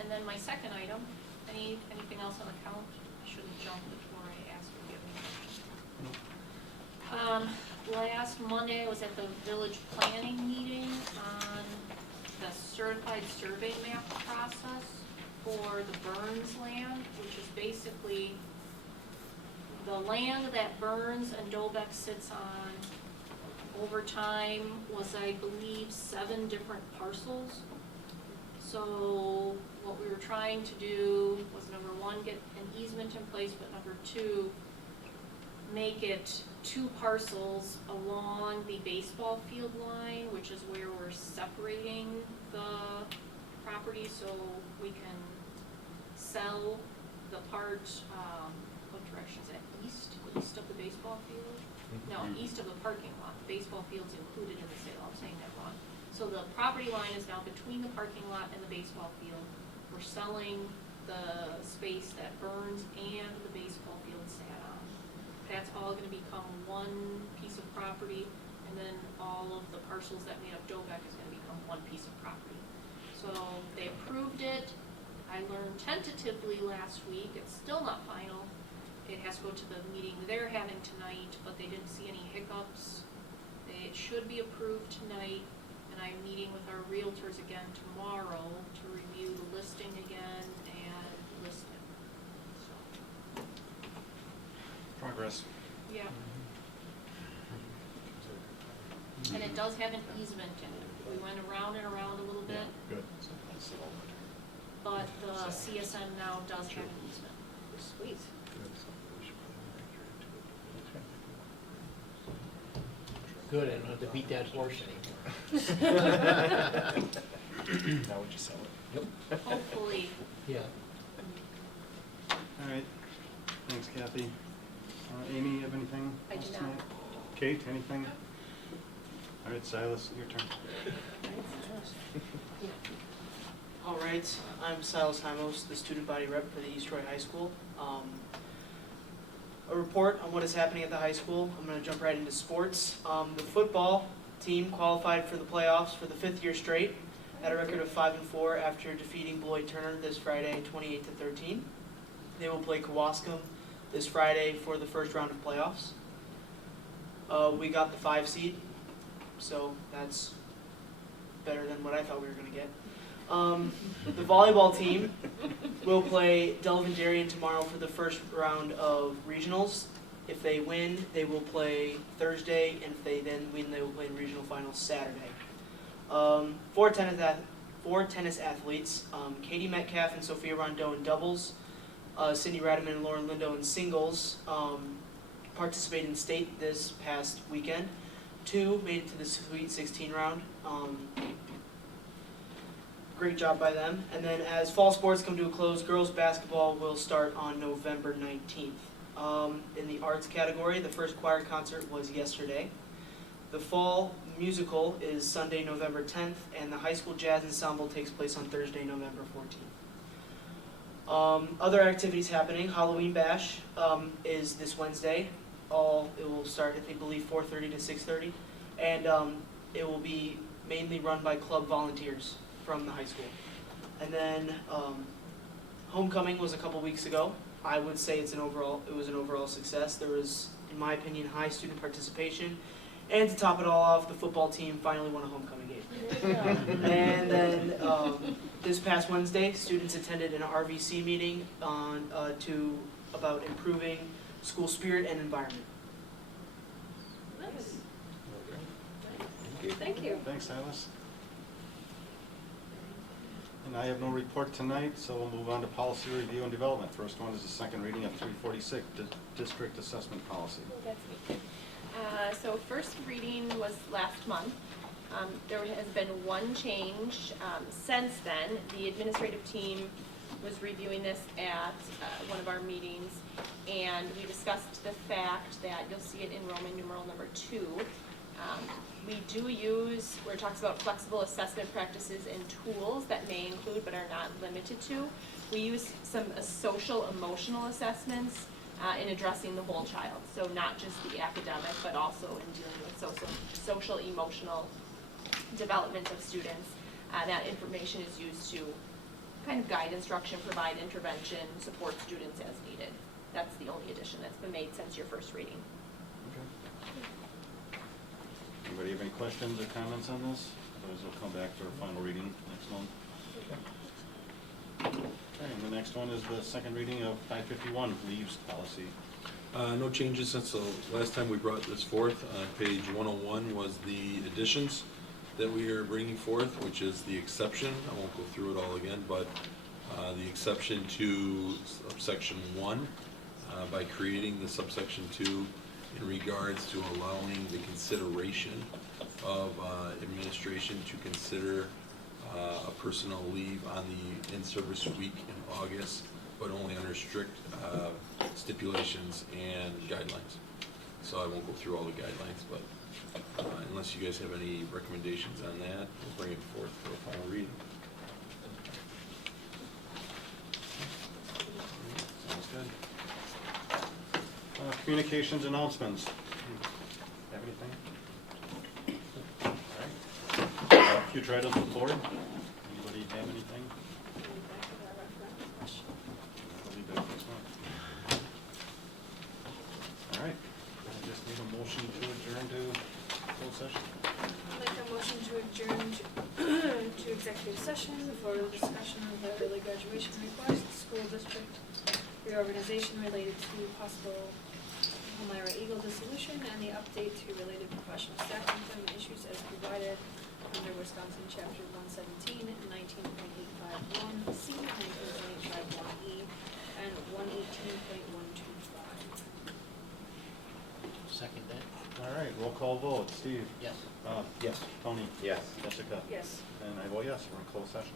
And then my second item, anything else on the count? I shouldn't jump before I ask for forgiveness. Last Monday, I was at the village planning meeting on the certified survey map process for the Burns land, which is basically the land that Burns and Dolbeck sits on over time was, I believe, 7 different parcels. So what we were trying to do was, number 1, get an easement in place, but number 2, make it 2 parcels along the baseball field line, which is where we're separating the property, so we can sell the part, what direction is that, east of the baseball field? No, east of the parking lot. The baseball field's included in the sale, I'm saying that wrong. So the property line is now between the parking lot and the baseball field. We're selling the space that Burns and the baseball field sat on. That's all gonna become one piece of property, and then all of the parcels that made up Dobeck is gonna become one piece of property. So they approved it. I learned tentatively last week, it's still not final. It has to go to the meeting they're having tonight, but they didn't see any hiccups. It should be approved tonight, and I'm meeting with our realtors again tomorrow to review the listing again and list it. So, Progress. yeah. And it does have an easement in it. We went around and around a little bit, Good. but the CSN now does have an easement. Sweet. Good, I don't have to beat that horse anymore. Now would you sell it? Hopefully. Yeah. All right, thanks Kathy. Amy, you have anything I else do not. tonight? Kate, anything? All right, Silas, your turn. All right, I'm Silas Hymos, the student body rep for the East Troy High School. A report on what is happening at the high school. I'm going to jump right into sports. The football team qualified for the playoffs for the 5th year straight at a record of 5-4 after defeating Beloit Turner this Friday, 28-13. They will play Kewaskum this Friday for the first round of playoffs. We got the 5 seed, so that's better than what I thought we were going to get. The volleyball team will play Delavan Darien tomorrow for the first round of regionals. If they win, they will play Thursday, and if they then win, they will play in regional finals Saturday. 4 tennis athletes, Katie Metcalf and Sophia Rondeau in doubles, Cindy Radiman and Lauren Lindo in singles, participated in state this past weekend. 2 made it to the Sweet 16 round. Great job by them. And then as fall sports come to a close, girls basketball will start on November 19th. In the arts category, the first choir concert was yesterday. The fall musical is Sunday, November 10th, and the high school jazz ensemble takes place on Thursday, November 14th. Other activities happening, Halloween Bash is this Wednesday. It will start at, I believe, 4:30 to 6:30, and it will be mainly run by club volunteers from the high school. And then homecoming was a couple weeks ago. I would say it was an overall success. There was, in my opinion, high student participation. And to top it all off, the football team finally won a homecoming game. And then this past Wednesday, students attended an RVC meeting about improving school spirit and environment. Nice. Thank you. Thanks, Silas. And I have no report tonight, so we'll move on to policy review and development. First one is the second reading of 346, district assessment policy. That's me. So first reading was last month. There has been one change since then. The administrative team was reviewing this at one of our meetings, and we discussed the fact that you'll see it in Roman numeral number 2. We do use, where it talks about flexible assessment practices and tools that may include but are not limited to. We use some social emotional assessments in addressing the whole child. So not just the academic, but also in dealing with social emotional development of students. That information is used to kind of guide instruction, provide intervention, support students as needed. That's the only addition that's been made since your first reading. Anybody have any questions or comments on this? Otherwise, we'll come back for a final reading next month. Okay, and the next one is the second reading of 551, leaves policy. No changes since the last time we brought this forth. Page 101 was the additions that we are bringing forth, which is the exception. I won't go through it all again, but the exception to subsection 1 by creating the subsection 2 in regards to allowing the consideration of administration to consider a personal leave on the in-service week in August, but only under strict stipulations and guidelines. So I won't go through all the guidelines, but unless you guys have any recommendations on that, we'll bring it forth for a final reading. Sounds good. Communications announcements. Have anything? All right. Future items of the board. Anybody have anything? Back to that referendum question. We'll be back next month. All right. I just need a motion to adjourn to closed session. I'll make a motion to adjourn to executive session for the discussion of the early graduation request, school district reorganization related to possible Elmira Eagle dissolution, and the update to related professional staff employment issues as provided under Wisconsin Chapter 117, 19.851 C, 19.851 E, and 118.125. Second that? All right, roll call vote. Steve? Yes. Yes. Tony? Yes. Jessica? Yes. And I vote yes, we're in closed session.